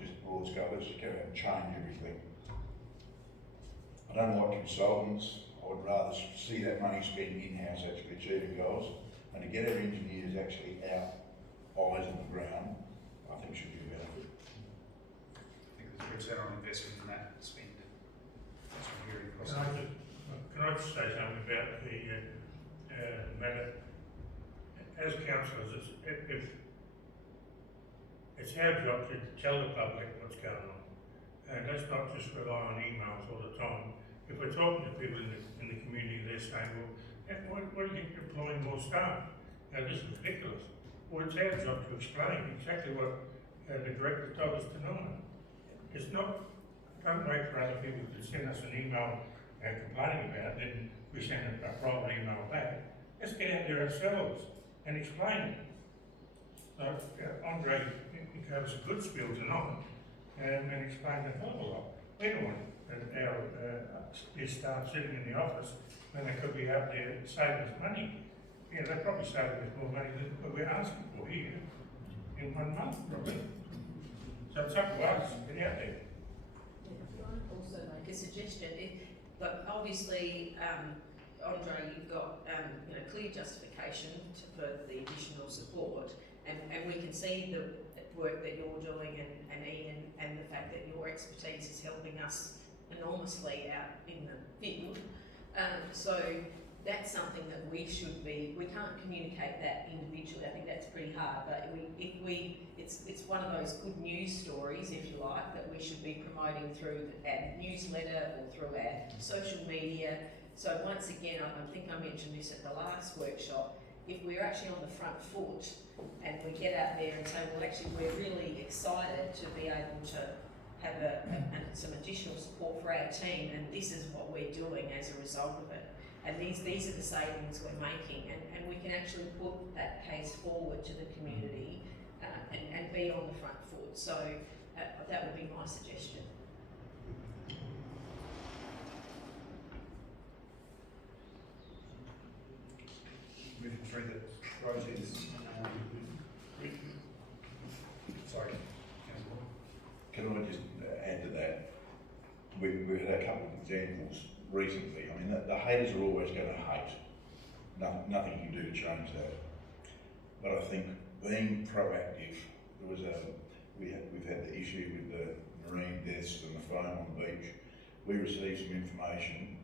just broad scale, let's just go out and change everything. I don't like consultants, I would rather see that money spent in-house actually achieving goals, and to get our engineers actually out, eyes on the ground, I think should be a benefit. I think there's return on investment in that spend. That's what we're hearing across. Can I just say something about the matter? As councillors, it's our job to tell the public what's going on. And let's not just rely on emails all the time. If we're talking to people in the community, they're saying, well, why do you think you're employing more staff? Now, this is ridiculous. Well, it's our job to explain exactly what the director told us tonight. It's not, don't wait for other people to send us an email complaining about it, then we send a private email back. Let's get out there ourselves and explain it. Andre, he gave us a good spiel tonight and explained a hell of a lot. We don't want our staff sitting in the office when they could be out there saving us money. Yeah, they're probably saving us more money than what we're asking for here in 1 month, probably. So it's up to us to get out there. Can I also make a suggestion? But obviously, Andre, you've got clear justification for the additional support, and we can see the work that you're doing, and Ian, and the fact that your expertise is helping us enormously out in the field. So that's something that we can't communicate that individually. I think that's pretty hard, but it's one of those good news stories, if you like, that we should be promoting through our newsletter or through our social media. So once again, I think I mentioned this at the last workshop, if we're actually on the front foot and we get out there and say, well, actually we're really excited to be able to have some additional support for our team, and this is what we're doing as a result of it. And these are the savings we're making, and we can actually put that case forward to the community and be on the front foot. So that would be my suggestion. Moving through the projects. Sorry, Councillor. Can I just add to that? We've had a couple of examples recently. I mean, the haters are always going to hate. Nothing you can do to change that. But I think being proactive, we've had the issue with the marine deaths and the foam on the beach. We received some information,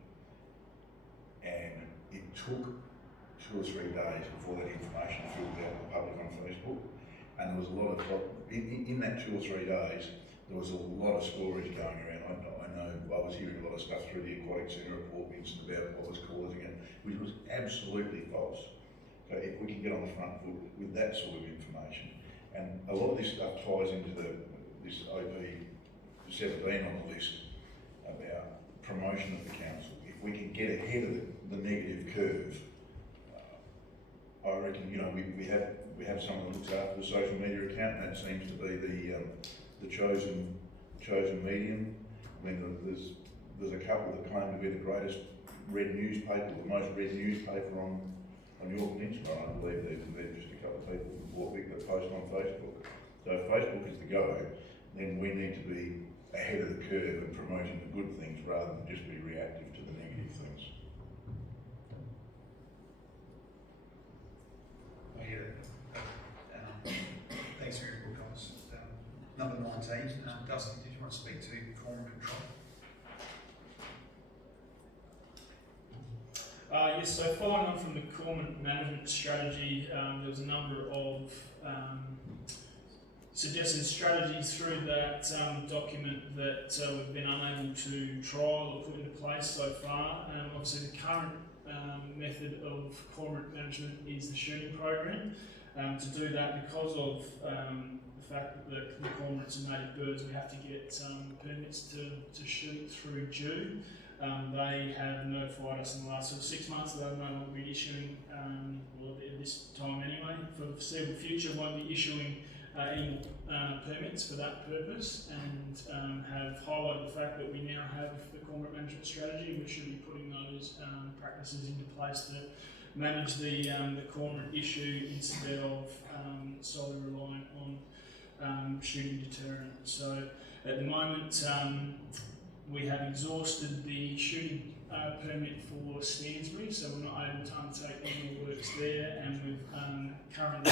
and it took 2 or 3 days before that information filtered out to the public on Facebook. And there was a lot of, in that 2 or 3 days, there was a lot of stories going around. I know I was hearing a lot of stuff through the Aquatic Centre at Port Vincent about what was causing it, which was absolutely false. So if we can get on the front foot with that sort of information, and a lot of this stuff ties into this OP 17 on the list about promotion of the council. If we can get ahead of the negative curve, I reckon, we have someone that looks after the social media account, and that seems to be the chosen medium. I mean, there's a couple that claim to be the greatest read newspaper, the most read newspaper on Yorke Peninsula. I believe they're just a couple of people that post on Facebook. So if Facebook is the go, then we need to be ahead of the curve and promoting the good things rather than just be reactive to the negative things. I hear it. Thanks for your input, guys. Number 19, Dustin, did you want to speak to form control? Yes, so following on from the cormorant management strategy, there was a number of suggested strategies through that document that we've been unable to trial or put into place so far. Obviously the current method of cormorant management is the shooting program. To do that, because of the fact that the cormorants are native birds, we have to get permits to shoot through June. They have notified us in the last sort of 6 months that they'll no longer be issuing, well, at this time anyway, for the foreseeable future, won't be issuing any permits for that purpose, and have highlighted the fact that we now have the cormorant management strategy, and we should be putting those practices into place to manage the cormorant issue instead of solely relying on shooting deterrent. So at the moment, we have exhausted the shooting permit for Stansbury, so we're not able to undertake any more works there, and we've currently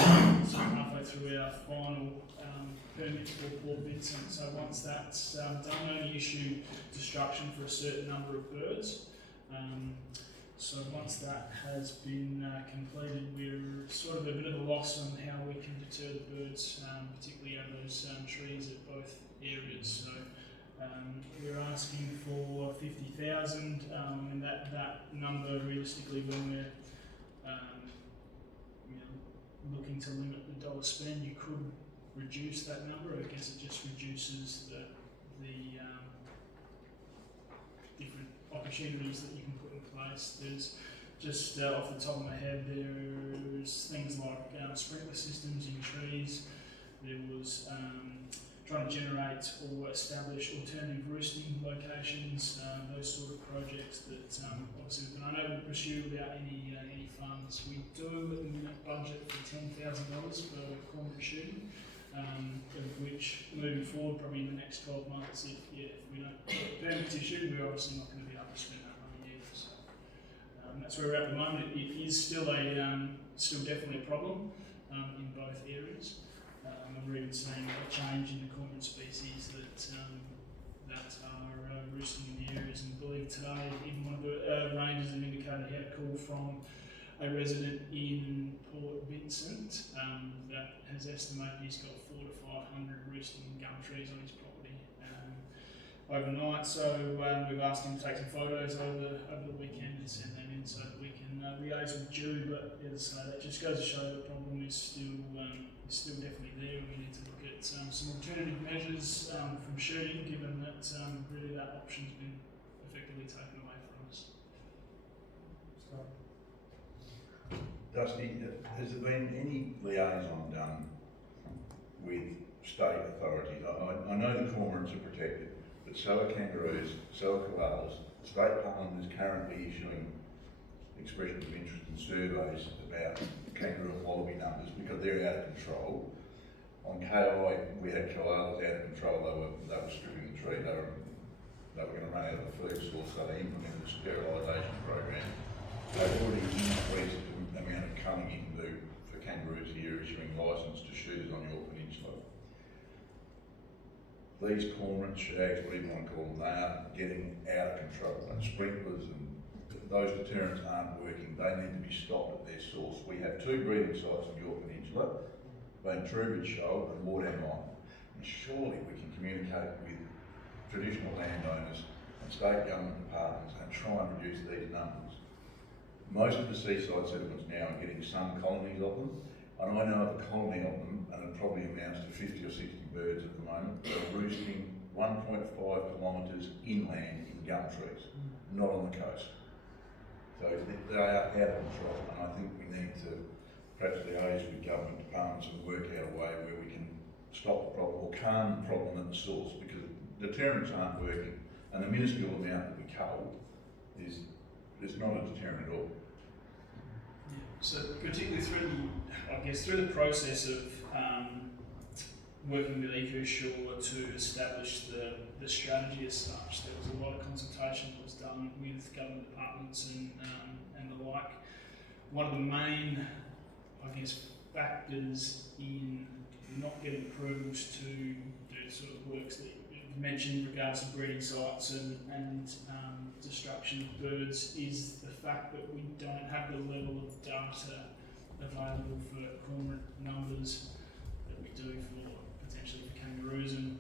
sort of halfway through our final permit for Port Vincent. So once that's done, we only issue destruction for a certain number of birds. So once that has been completed, we're sort of a bit of a loss on how we can deter the birds, particularly out of those trees at both areas. So we're asking for 50,000, and that number realistically, when we're looking to limit the dollar spend, you could reduce that number. I guess it just reduces the different opportunities that you can put in place. There's just off the top of my head, there's things like sprinkler systems in trees. There was trying to generate or establish alternative roosting locations, those sort of projects that obviously we've been unable to pursue without any funds. We do at the minute budget for $10,000 for cormorant shooting, of which moving forward probably in the next 12 months, if we don't get permits issued, we're obviously not going to be able to spend that money either. So that's where we're at the moment. It is still definitely a problem in both areas. We're even seeing a change in the cormorant species that are roosting in the areas. And I believe today, even one of the rangers have indicated he had a call from a resident in Port Vincent that has estimated he's got 400 to 500 roosting gum trees on his property overnight. So we've asked him to take some photos over the weekend and send them in so that we can liaise with Jew. But as I say, that just goes to show the problem is still definitely there, and we need to look at some alternative measures from shooting, given that really that option's been effectively taken away from us. Dusty, has there been any liaison done with state authorities? I know the cormorants are protected, but so are kangaroos, so are koalas. The State Parliament is currently issuing expressions of interest in surveys about kangaroo and wallaby numbers because they're out of control. On KI, we had koalas out of control. They were stripping the tree. They were going to run out of the food source, so they implemented a sterilisation program. They've already increased the amount of culling you can do for kangaroos here, issuing licence to shooters on your peninsula. These cormorants, shags, whatever you want to call them, they are getting out of control, and sprinklers and those deterrents aren't working. They need to be stopped at their source. We have 2 breeding sites on your peninsula, being Trubridge Shoal and Wardam Island. And surely we can communicate with traditional landowners and state government departments and try and reduce these numbers. Most of the seaside settlements now are getting some colonies of them, and I know of a colony of them, and it probably amounts to 50 or 60 birds at the moment, that are roosting 1.5 kilometres inland in gum trees, not on the coast. So they are out of control, and I think we need to perhaps liaise with government departments and work out a way where we can stop the problem or calm the problem at the source, because deterrents aren't working, and the minuscule amount that we cull is not a deterrent at all. Yeah. So particularly through the process of working with EcoSure to establish the strategy as such, there was a lot of consultation that was done with government departments and the like. One of the main, factors in not getting approvals to do sort of works that mentioned in regards to breeding sites and destruction of birds is the fact that we don't have the level of data available for cormorant numbers that we do for potentially for kangaroos and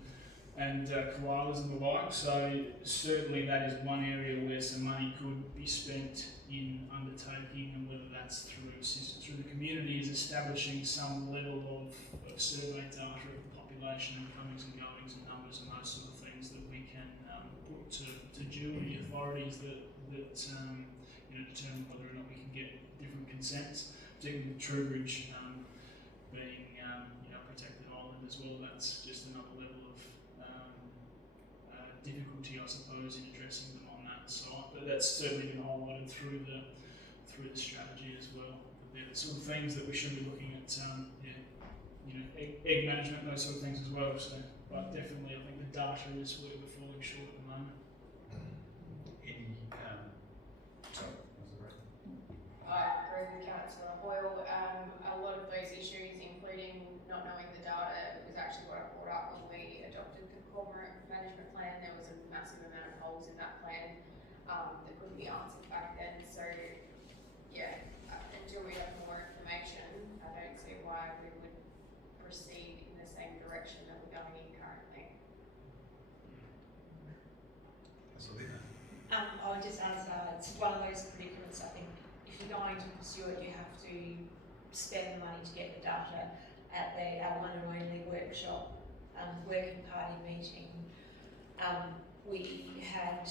koalas and the like. So certainly that is one area where some money could be spent in undertaking, and whether that's through the community is establishing some level of survey data of the population and comings and goings and numbers and those sort of things that we can put to due the authorities that determine whether or not we can get different consents, particularly with Trowbridge being protected island as well. That's just another level of difficulty, I suppose, in addressing them on that site. But that's certainly been highlighted through the strategy as well. They're the sort of things that we should be looking at. Egg management, those sort of things as well. So, but definitely, I think the data is where we're falling short at the moment. I agree with Councillor Hoyle. A lot of those issues, including not knowing the data, was actually what I brought up when we adopted the cormorant management plan. There was a massive amount of holes in that plan that couldn't be answered back then. So, yeah, until we have more information, I don't see why we would proceed in the same direction that we're going in currently. I would just answer, it's one of those predicaments. I think if you're going to pursue it, you have to spend the money to get the data. At our one and only workshop, working party meeting, we had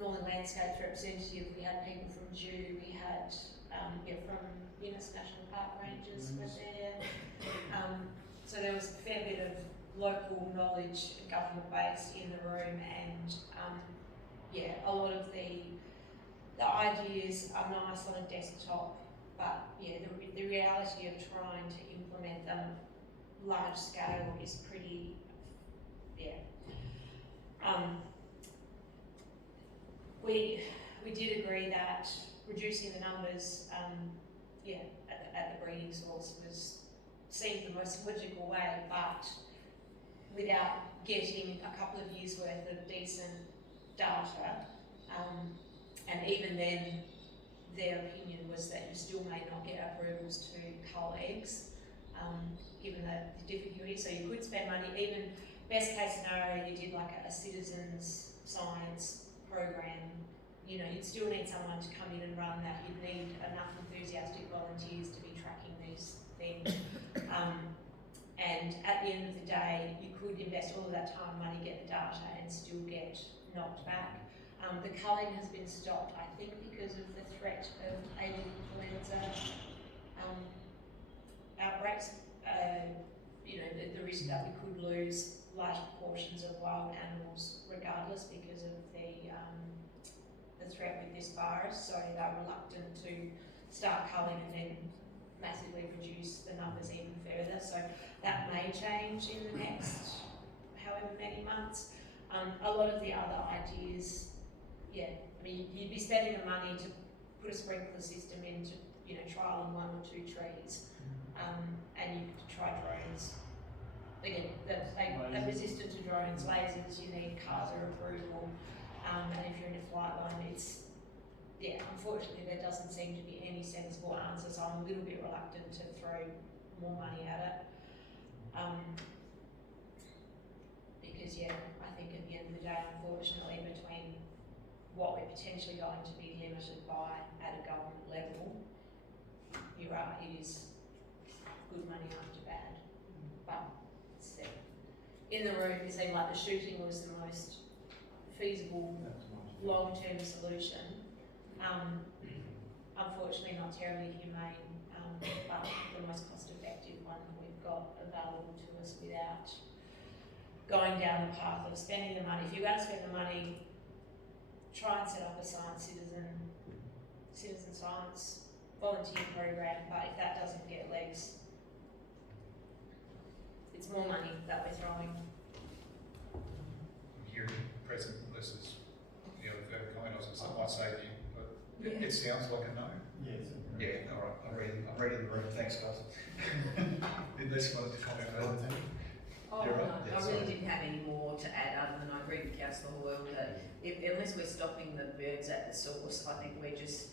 Northern Landscapes representative, we had people from Dew, we had from Innes National Park Rangers were there. So there was a fair bit of local knowledge, government based in the room, and a lot of the ideas are nice on a desktop, but the reality of trying to implement them large scale is pretty, we did agree that reducing the numbers, at the breeding source seemed the most logical way, but without getting a couple of years worth of decent data, and even then, their opinion was that you still may not get approvals to cull eggs, given the difficulty. So you could spend money, even best case scenario, you did like a citizens science program, you'd still need someone to come in and run that. You'd need enough enthusiastic volunteers to be tracking these things. And at the end of the day, you could invest all of that time, money, get the data, and still get knocked back. The culling has been stopped, I think, because of the threat of avian influenza outbreaks. The risk that we could lose large proportions of wild animals regardless because of the threat with this virus. So they're reluctant to start culling and then massively reduce the numbers even further. So that may change in the next however many months. A lot of the other ideas, you'd be spending the money to put a sprinkler system in to, trial on 1 or 2 trees, and you could try drones. Again, they're resistant to drones, lasers, you need CASA approval, and if you're in a flight line, unfortunately there doesn't seem to be any sensible answer, so I'm a little bit reluctant to throw more money at it. Because I think at the end of the day, unfortunately, between what we're potentially going to be limited by at a government level, you're right, it is good money after bad. But in the room, it seemed like the shooting was the most feasible long-term solution. Unfortunately, not terribly humane, but the most cost-effective one that we've got available to us without going down the path of spending the money. If you're going to spend the money, try and set up a citizen science volunteer program, but if that doesn't get legs, it's more money that we're throwing. Here present versus the other further comment, I was going to say to you, but it sounds like a no. Yes. Yeah, all right, I'm reading the room, thanks guys. Unless you wanted to comment on it. Oh, You're no, right, yeah, I sorry. really didn't have any more to add other than I agree with Councillor Hoyle that unless we're stopping the birds at the source, I think we're just,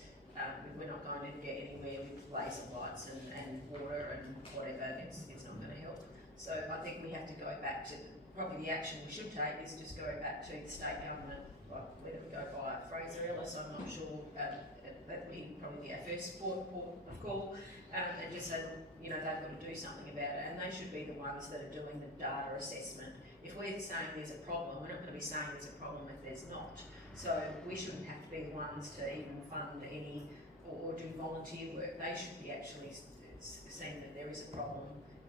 we're not going to get anywhere with laser lights and water and whatever, it's not going to help. So I think we have to go back to, probably the action we should take is just go back to the state government, like whether we go by Fraser Ellis, I'm not sure, that would be probably our first port of call, and just say, you know, they've got to do something about it, and they should be the ones that are doing the data assessment. If we're saying there's a problem, we're not going to be saying there's a problem if there's not. So we shouldn't have to be the ones to even fund any or do volunteer work. They should be actually seeing that there is a problem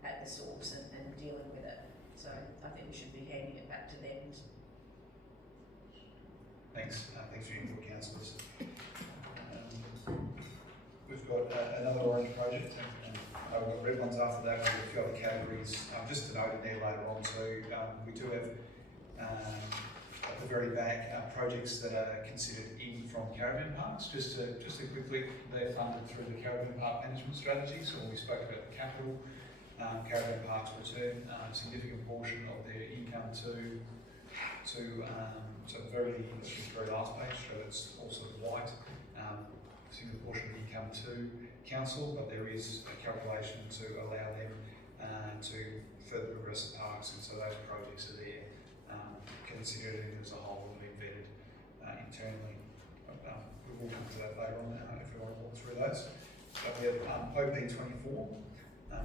at the source and dealing with it. So I think we should be handing it back to them. Thanks. Thanks for your input, councillors. We've got another orange project, and we've got red ones after that. We've got a few other categories. Just to note in there later on too, we do have at the very back projects that are considered in from caravan parks. Just to quickly, they're funded through the caravan park management strategy. So when we spoke about the capital, caravan parks return a significant portion of their income to the very last page, so it's also white. Significant portion of the income to council, but there is a calculation to allow them to further progress the parks, and so those projects are there, considered as a whole and being vetted internally. We will come to that later on if we want to walk through those. But we have OP24,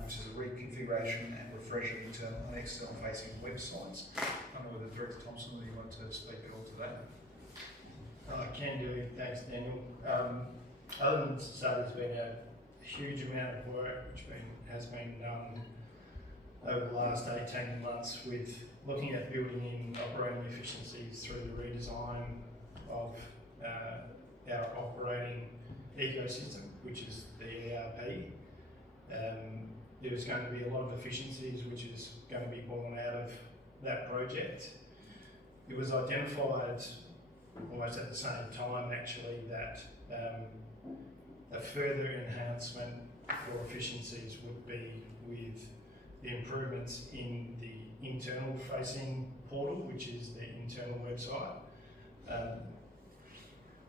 which is a reconfiguration and refresh of internal and external facing websites. I don't know whether Director Thompson, whether you want to speak at all to that. I can do, thanks Daniel. Other than to say there's been a huge amount of work which has been done over the last 18 months with looking at building in operating efficiencies through the redesign of our operating ecosystem, which is the ERP. There was going to be a lot of efficiencies which is going to be born out of that project. It was identified almost at the same time actually that a further enhancement for efficiencies would be with the improvements in the internal facing portal, which is the internal website.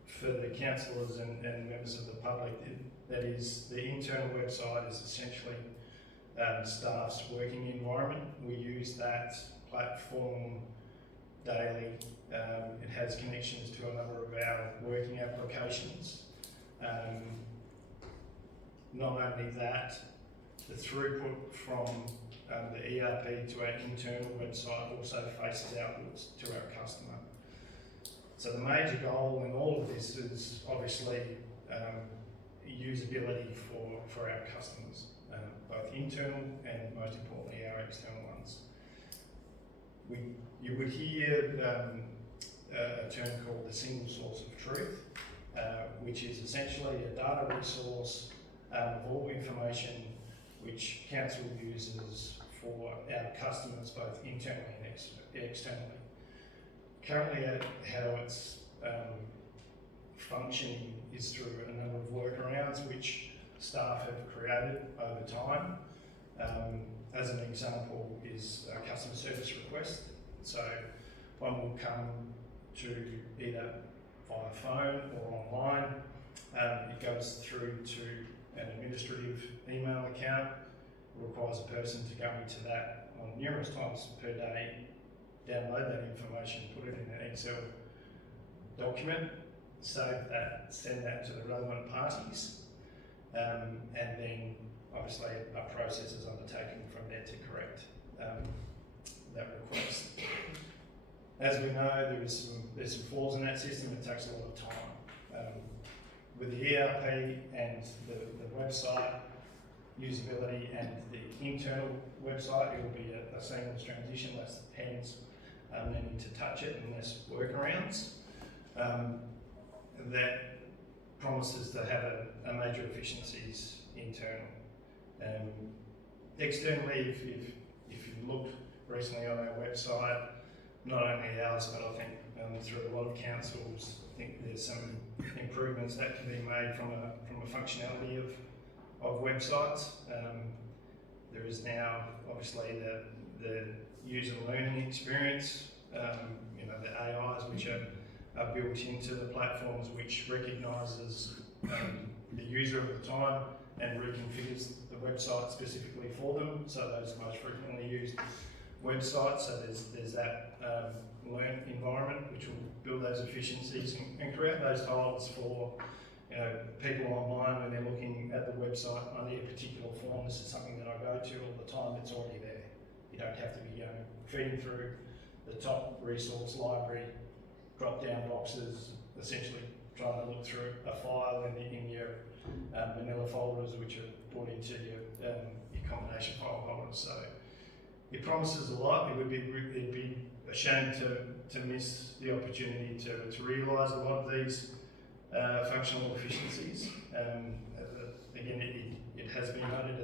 For the councillors and members of the public, that is, the internal website is essentially staff's working environment. We use that platform daily. It has connections to a number of our working applications. Not only that, the throughput from the ERP to our internal website also faces outwards to our customer. So the major goal in all of this is obviously usability for our customers, both internal and most importantly our external ones. You would hear a term called the single source of truth, which is essentially a data resource of all information which council uses for our customers both internally and externally. Currently how it's functioning is through a number of workarounds which staff have created over time. As an example is a customer service request. So one will come to either via phone or online. It goes through to an administrative email account. It requires a person to go into that on numerous times per day, download that information, put it in an Excel document, save that, send that to the relevant parties, and then obviously a process is undertaken from there to correct that request. As we know, there's some flaws in that system. It takes a lot of time. With the ERP and the website usability and the internal website, it will be a seamless transition, less hands needing to touch it and less workarounds. That promises to have a major efficiencies internal. Externally, if you looked recently on our website, not only ours, but I think through a lot of councils, I think there's some improvements that can be made from a functionality of websites. There is now obviously the user learning experience, you know, the AIs which are built into the platforms, which recognises the user at the time and reconfigures the website specifically for them. So those most frequently used websites, so there's that learn environment which will build those efficiencies and create those tiles for, you know, people online when they're looking at the website on a particular form. This is something that I go to all the time. It's already there. You don't have to be feeding through the top resource library, drop-down boxes, essentially trying to look through a file in your manila folders, which are put into your combination file holders. So it promises a lot. It'd be a shame to miss the opportunity to realise a lot of these functional efficiencies. Again, it has been noted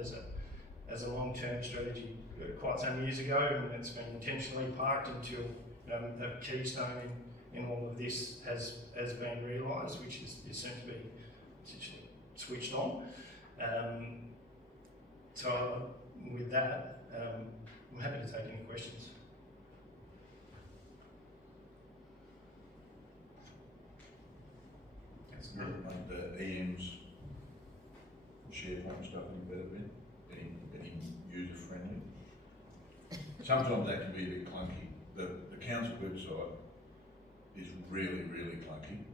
as a long-term strategy quite some years ago, and it's been intentionally parked until the keystone in all of this has been realised, which is soon to be essentially switched on. So with that, I'm happy to take any questions. Make the EM's SharePoint stuff any better then? Any user friendly? Sometimes that can be a bit clunky. The council website is really, really clunky.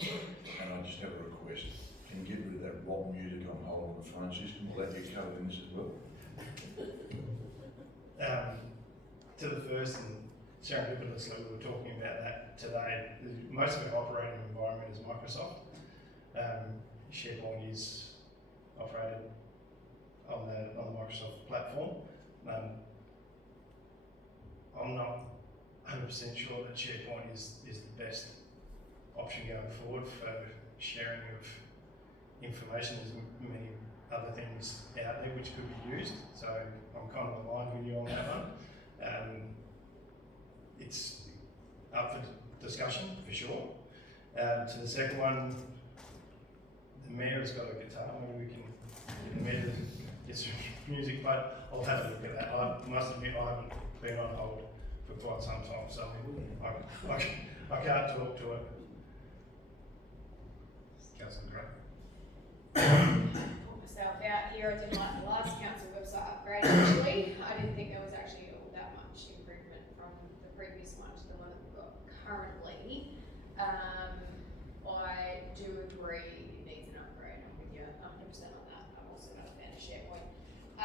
And I just have a request. Can you get rid of that rock music on hold on the phone system? Will that get covered in this as well? To the first, and serendipitously we were talking about that today. Most of our operating environment is Microsoft. SharePoint is operated on the Microsoft platform. I'm not 100% sure that SharePoint is the best option going forward for sharing of information. There's many other things out there which could be used, so I'm kind of aligned with you on that one. It's up for discussion for sure. To the second one, the mayor has got a guitar. Maybe we can get the mayor to get some music, but I'll have a look at that. I must admit I haven't been on hold for quite some time, so I can't talk to it. Councillor Gray. Put myself out here. I didn't like the last council website upgrade actually. I didn't think there was actually all that much improvement from the previous one to the one that we've got currently. I do agree it needs an upgrade. I'm with you 100% on that. I'm also not a fan of SharePoint. I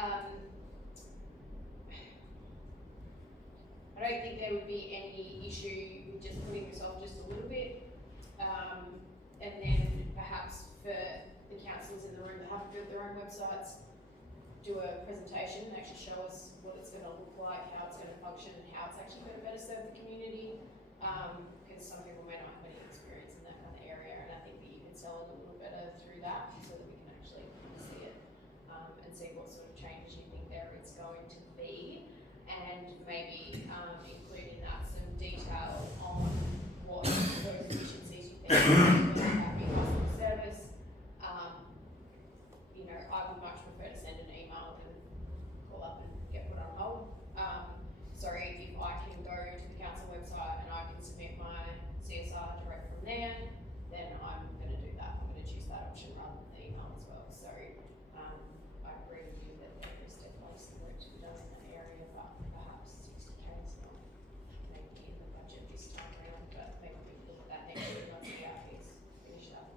don't think there would be any issue with just putting this off just a little bit. And then perhaps for the councillors in the room that haven't built their own websites, do a presentation and actually show us what it's going to look like, how it's going to function, and how it's actually going to better serve the community. Because some people may not have any experience in that kind of area, and I think that you can sell it a little better through that so that we can actually see it and see what sort of changes you think there it's going to be, and maybe including that some detail on what those efficiencies you think about your customer service. You know, I would much prefer to send an email than call up and get put on hold. So if I can go to the council website and I can submit my CSR direct from there, then I'm going to do that. I'm going to choose that option rather than the email as well. So I agree with you that there is definitely some work to be done in that area, but perhaps 60k is not maybe in the budget this time around, but maybe we can look at that next year once the ERP is finished up.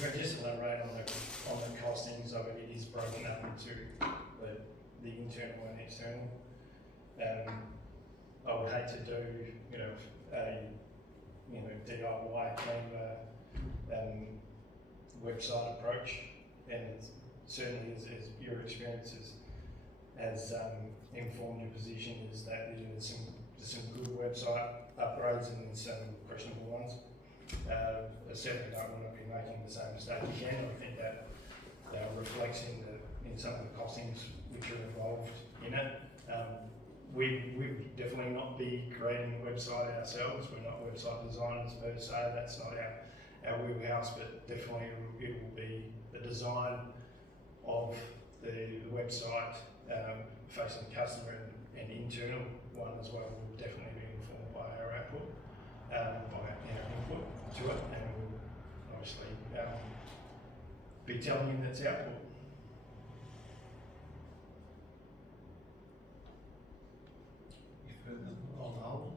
Can I just elaborate on the costings of it? It is broken up into the internal and external. I would hate to do, a DIY Canva website approach, and certainly as your experience has informed your position, is that there's some good website upgrades and some questionable ones. I certainly don't want to be making the same mistake again. I think that reflects in some of the costings which are involved in it. We'd definitely not be creating a website ourselves. We're not website designers per se. That's not our wheelhouse, but definitely it will be the design of the website facing the customer and internal one as well will definitely be informed by our output, by our input to it, and we'll obviously be telling you that's output. On the whole.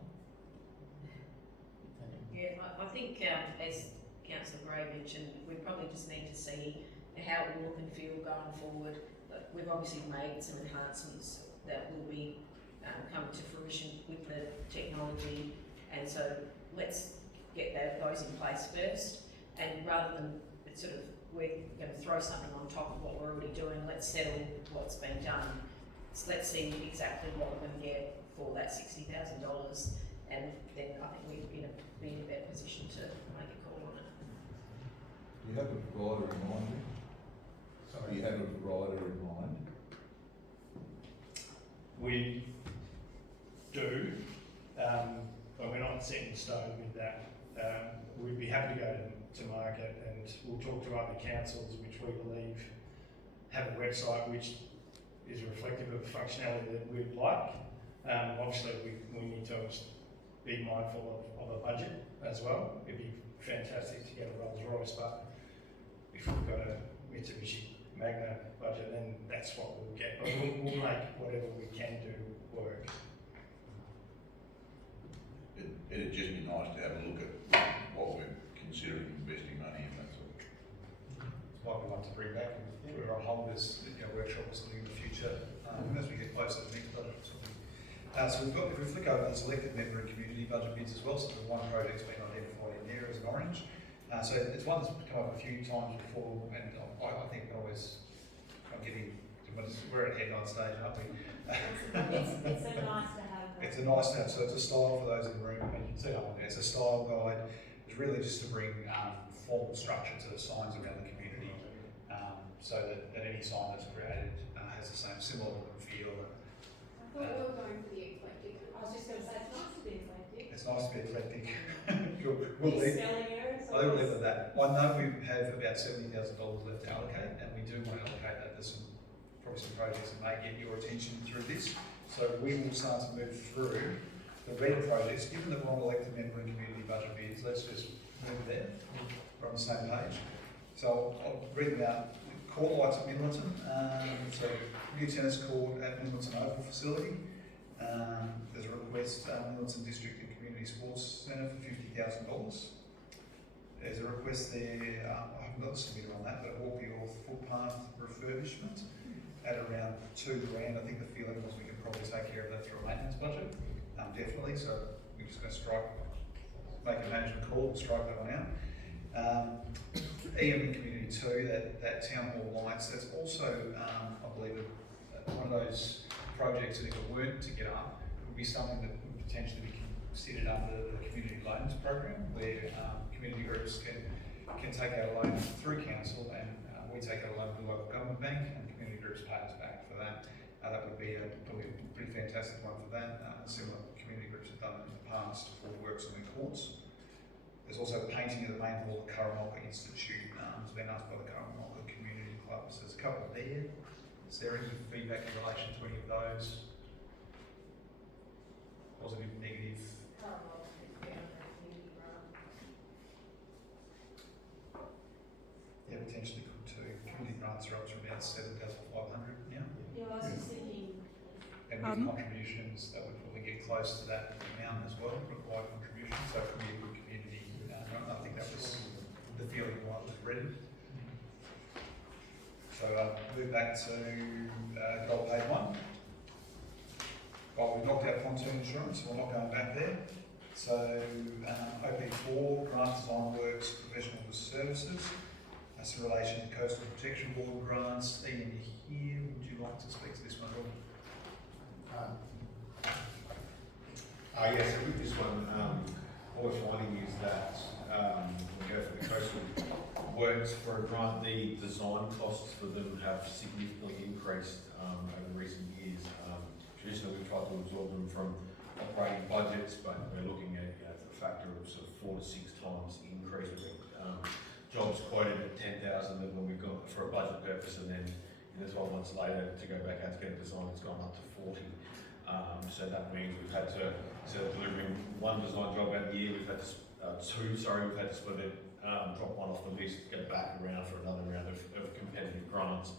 Yeah, I think, as Councillor Gray mentioned, we probably just need to see how it will look and feel going forward. But we've obviously made some enhancements that will be coming to fruition with the technology, and so let's get those in place first, and rather than sort of we're going to throw something on top of what we're already doing, let's settle what's been done. So let's see exactly what we're going to get for that $60,000, and then I think we'd be in a better position to make a call on it. Do you have a provider in mind? Do you have a provider in mind? We do, but we're not set in stone with that. We'd be happy to go to market, and we'll talk to other councils which we believe have a website which is reflective of the functionality that we'd like. Obviously, we need to be mindful of a budget as well. It'd be fantastic to get a Rolls Royce, but if we've got a Mitsubishi Magna budget, then that's what we'll get. But we'll make whatever we can do work. It'd just be nice to have a look at what we're considering investing money in, that's all. Might be one to bring back for our holders, workshop or something in the future, as we get closer to the next budget or something. So we've got, if we flick over, there's elected member and community budget bids as well, so the one project's been identified in there as an orange. So it's one that's come up a few times before, and I think I'm getting, we're at headline stage, aren't we? It's a nice to have. It's a nice to have, so it's a style for those in the room, and you can see that one there, it's a style guide. It's really just to bring formal structure to the signs around the community, so that any sign that's created has the same similar look and feel. I thought we were going for the eclectic. I was just going to say, it's nice to be eclectic. It's nice to be eclectic. We'll leave. Spelling errors. I will leave it at that. I know we have about $70,000 left to allocate, and we do want to allocate that to probably some projects that may get your attention through this. So we will start to move through the red projects. Given that we're on elected member and community budget bids, let's just move there. We're on the same page. So I'll read them out. Court lights at Middleton. So new tennis court at Middleton Oval facility. There's a request, Middleton District and Community Sports Centre for $50,000. There's a request there, I haven't got the submitter on that, but Walkie Off footpath refurbishment at around $2,000. I think the feeling was we could probably take care of that through a maintenance budget, definitely. So we're just going to make a management call, strike that one out. EM in Community 2, that Town Hall lights, that's also, I believe, one of those projects that if it weren't to get up, it would be something that would potentially be considered under the community loans program, where community groups can take out a loan through council, and we take out a loan from the local government bank, and community groups pay us back for that. That would be probably a pretty fantastic one for that. Similar community groups have done it in the past for works on the courts. There's also painting of the main hall of the Curramulka Institute. It's been asked by the Curramulka Community Club. So there's a couple there. Is there any feedback in relation to any of those? Positive, negative? Yeah, potentially could too. Community grants are up to about 7,500 now. Yeah, I was just thinking. And with contributions, that would probably get close to that amount as well, required contributions. So it could be a good community. I think that was the feeling why it was ready. So move back to gold page 1. Well, we've knocked out pontoon insurance, so we're not going back there. So OP4, grant design works, professional services. That's in relation to Coastal Protection Board grants. Ian, here, would you like to speak to this one, Rob? Yes, so with this one, what we're finding is that we go for the coastal works for a grant, the design costs for them have significantly increased over recent years. Traditionally, we've tried to absorb them from operating budgets, but we're looking at a factor of sort of 4 to 6 times increase. Jobs quoted at 10,000 when we've got for a budget purpose, and then then 12 months later to go back out to get a design, it's gone up to 40. So that means we've had to, instead of delivering one design job out a year, we've had to, we've had to split it, drop one off the list, get it back around for another round of competitive grants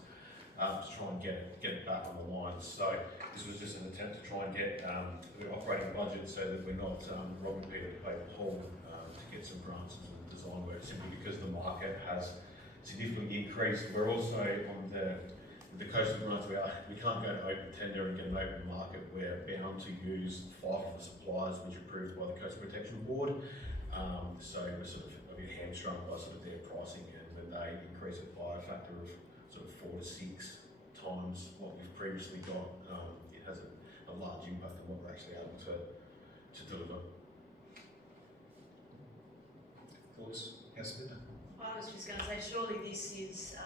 to try and get it back on the line. So this was just an attempt to try and get the operating budget so that we're not robbing Peter to pay Paul to get some grants and some design work, simply because the market has significantly increased. We're also on the coastal grants, we can't go to open tender and get an open market. We're bound to use 5 of the suppliers which are approved by the Coastal Protection Board. So we're sort of a bit hamstrung by sort of their pricing, and when they increase it by a factor of sort of 4 to 6 times what we've previously got, it has a large impact on what we're actually able to deliver. Thoughts? Yes, Linda? I was just going to say, surely this is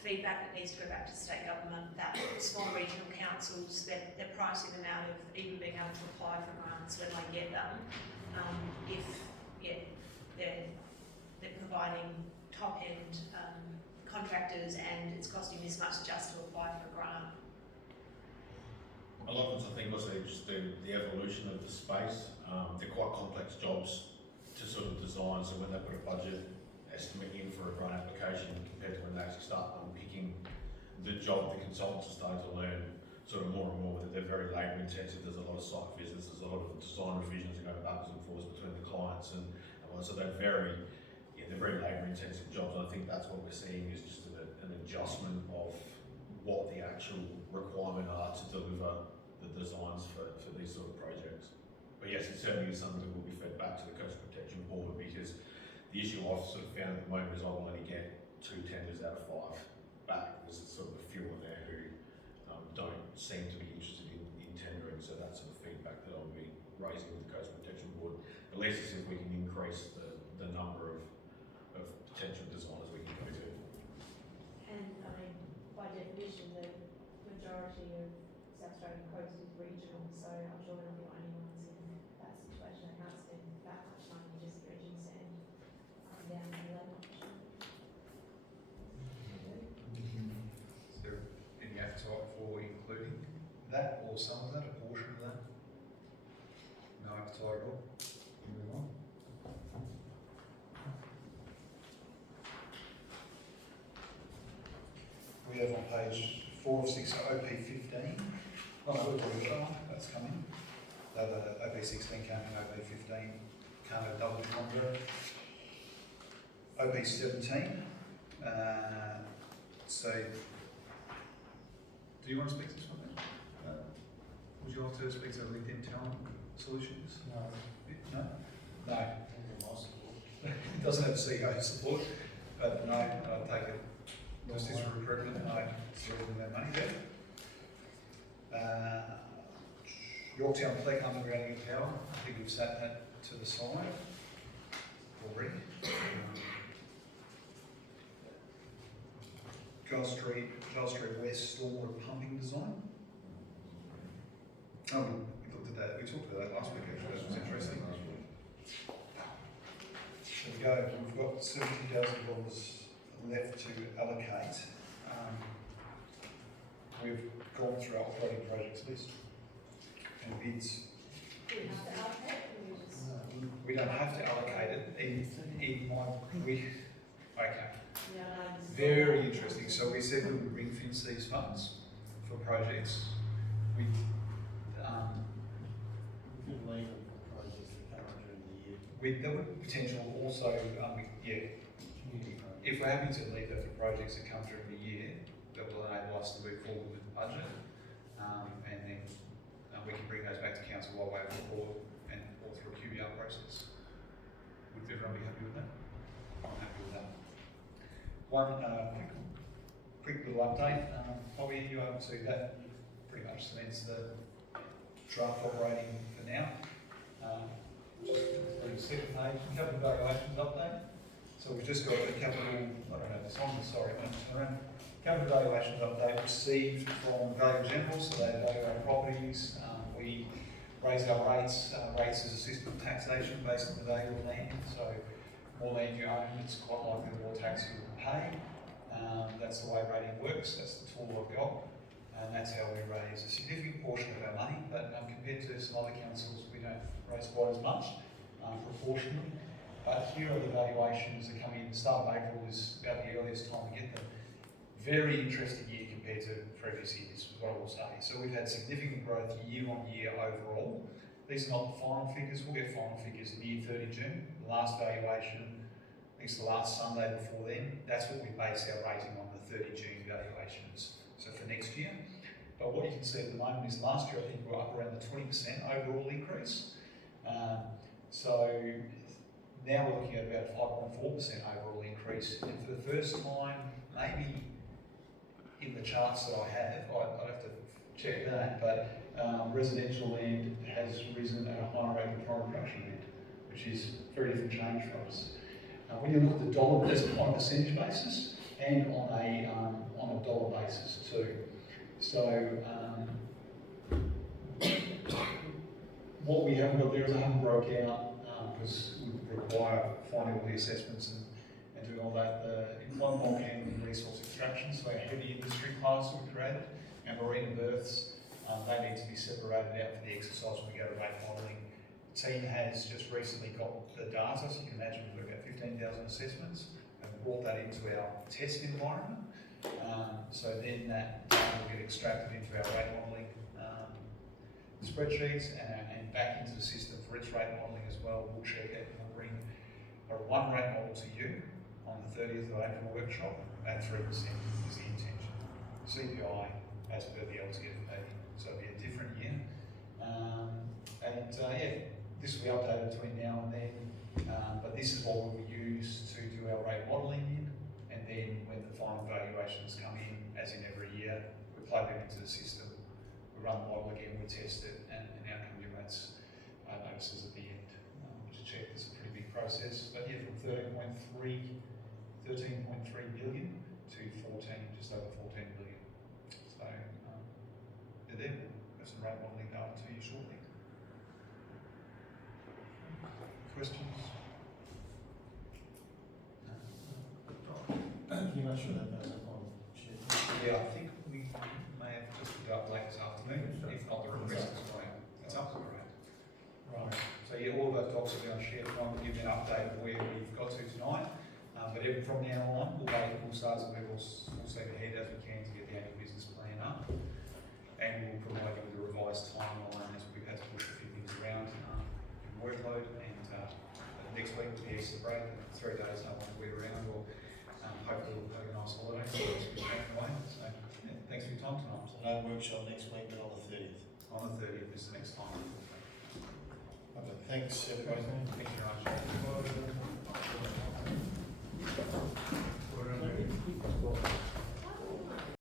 feedback that needs to go back to state government, that smaller regional councils, they're pricing them out of even being able to apply for grants when they get them. If they're providing top end contractors and it's costing this much just to apply for a grant. A lot of it, I think, also just the evolution of the space. They're quite complex jobs to sort of design, so when they put a budget estimate in for a grant application compared to when they actually start unpicking the job, the consultants are starting to learn sort of more and more that they're very labour intensive. There's a lot of site visits, there's a lot of design revisions that go backwards and forwards between the clients, and so they're very labour intensive jobs. And I think that's what we're seeing is just an adjustment of what the actual requirement are to deliver the designs for these sort of projects. But yes, it certainly is something that will be fed back to the Coastal Protection Board, because the issue I've sort of found at the moment is I will only get 2 tenders out of 5 back. There's sort of a few on there who don't seem to be interested in tendering, so that's sort of feedback that I'll be raising with the Coastal Protection Board. At least as if we can increase the number of potential designers we can go to. And I mean, by definition, the majority of South Australian coast is regional, so I'm sure we're not the only ones in that situation. I can't spend that much money just dredging sand down in the lake. Is there any appetite for including that or some of that, a portion of that? No appetite at all? Move on. We have on page 4 of 6 OP15. Oh no, that's coming. The OP16 came from OP15. Can't have double longer. OP17. So, Do you want to speak to this one then? Would you like to speak to LinkedIn Talent Solutions? no, No? no. It doesn't have CEO support, but no, I take it. Justice recruitment, no, it's losing their money there. Yorktown Fleck undergrounding of power, I think we've sat that to the side already. Giles Street West stormwater pumping design. Oh, we looked at that, we talked about that last week actually, that was interesting. There we go, we've got $70,000 left to allocate. We've gone through our operating projects list and bids. Do we have to allocate, or we just? We don't have to allocate it, okay. Yeah, no, just- Very interesting. So we said we would ring fence these funds for projects. We, Good legal for projects that come on during the year. there would potential also, if we're happy to leave that for projects that come during the year, that will enable us to move forward with the budget, and then we can bring those back to council while way of the board and or through a QBR process. Would everyone be happy with that? I'm happy with that. One quick little update. Bobby, you able to that pretty much cements the draft operating for now. Just the second page, capital valuations update. So we've just got the capital, I don't know this one, sorry, capital valuations update received from Value General, so they value our properties. We raise our rates. Rates is a system of taxation based on the value of land. So more land you own, it's quite likely the more tax you will pay. That that's the way rating works, that's the tool I've got, and that's how we raise a significant portion of our money, but compared to some other councils, we don't raise quite as much, proportionally. But here are the valuations that come in. The start of April is about the earliest time to get them. Very interesting year compared to previous years, is what I will say. So we've had significant growth year on year overall. These are not the final figures. We'll get final figures near 30 June. The last valuation, I think it's the last Sunday before then. That's what we base our rating on, the 30 June valuations. So for next year. But what you can see at the moment is last year I think we were up around the 20% overall increase. So now we're looking at about 5.4% overall increase. And for the first time, maybe in the charts that I have, I'd have to check that, but residential land has risen at a higher rate than private production land, which is a very different change for us. When you look at the dollar, that's on a percentage basis and on a dollar basis too. So what we haven't got there is I haven't broke out because we require finding all the assessments and doing all that. The employment bulk handling and resource extraction, so our heavy industry class that we created, our marine berths, they need to be separated out for the exercise when we go to rate modelling. The team has just recently got the data, so you can imagine we've got about 15,000 assessments and brought that into our test environment. So then that data will get extracted into our rate modelling spreadsheets and back into the system for its rate modelling as well. We'll check it and we'll bring a one rate model to you on the 30th of April workshop at 3% is the intention. CPI as per the LTFP, so it'll be a different year. Yeah, this will be updated between now and then, but this is what we will use to do our rate modelling in, and then when the final valuations come in, as in every year, we plug them into the system, we run the model again, we test it, and out come your rates notices at the end, which is checked. It's a pretty big process, but yeah, from 13.3 billion to 14, just over 14 billion. So they're there. We've got some rate modelling data to you shortly. Questions? Can you make sure that goes up on share? Yeah, I think we may have just put it up late this afternoon, if not the request is going out. It's up to around. Right. So yeah, all of those docs will be on SharePoint. We'll give you an update of where we've got to tonight. But from now on, we'll start to move full steam ahead as we can to get the annual business plan up. And we'll provide you with a revised timeline as we've had to push a few things around in workload. And next week with the Easter break, 3 days no one will be around, or hopefully we'll have a nice holiday. So yeah, thanks for your time tonight. So no workshop next week, but on the 30th. On the 30th is the next time. Okay, thanks everybody. Thank you very much.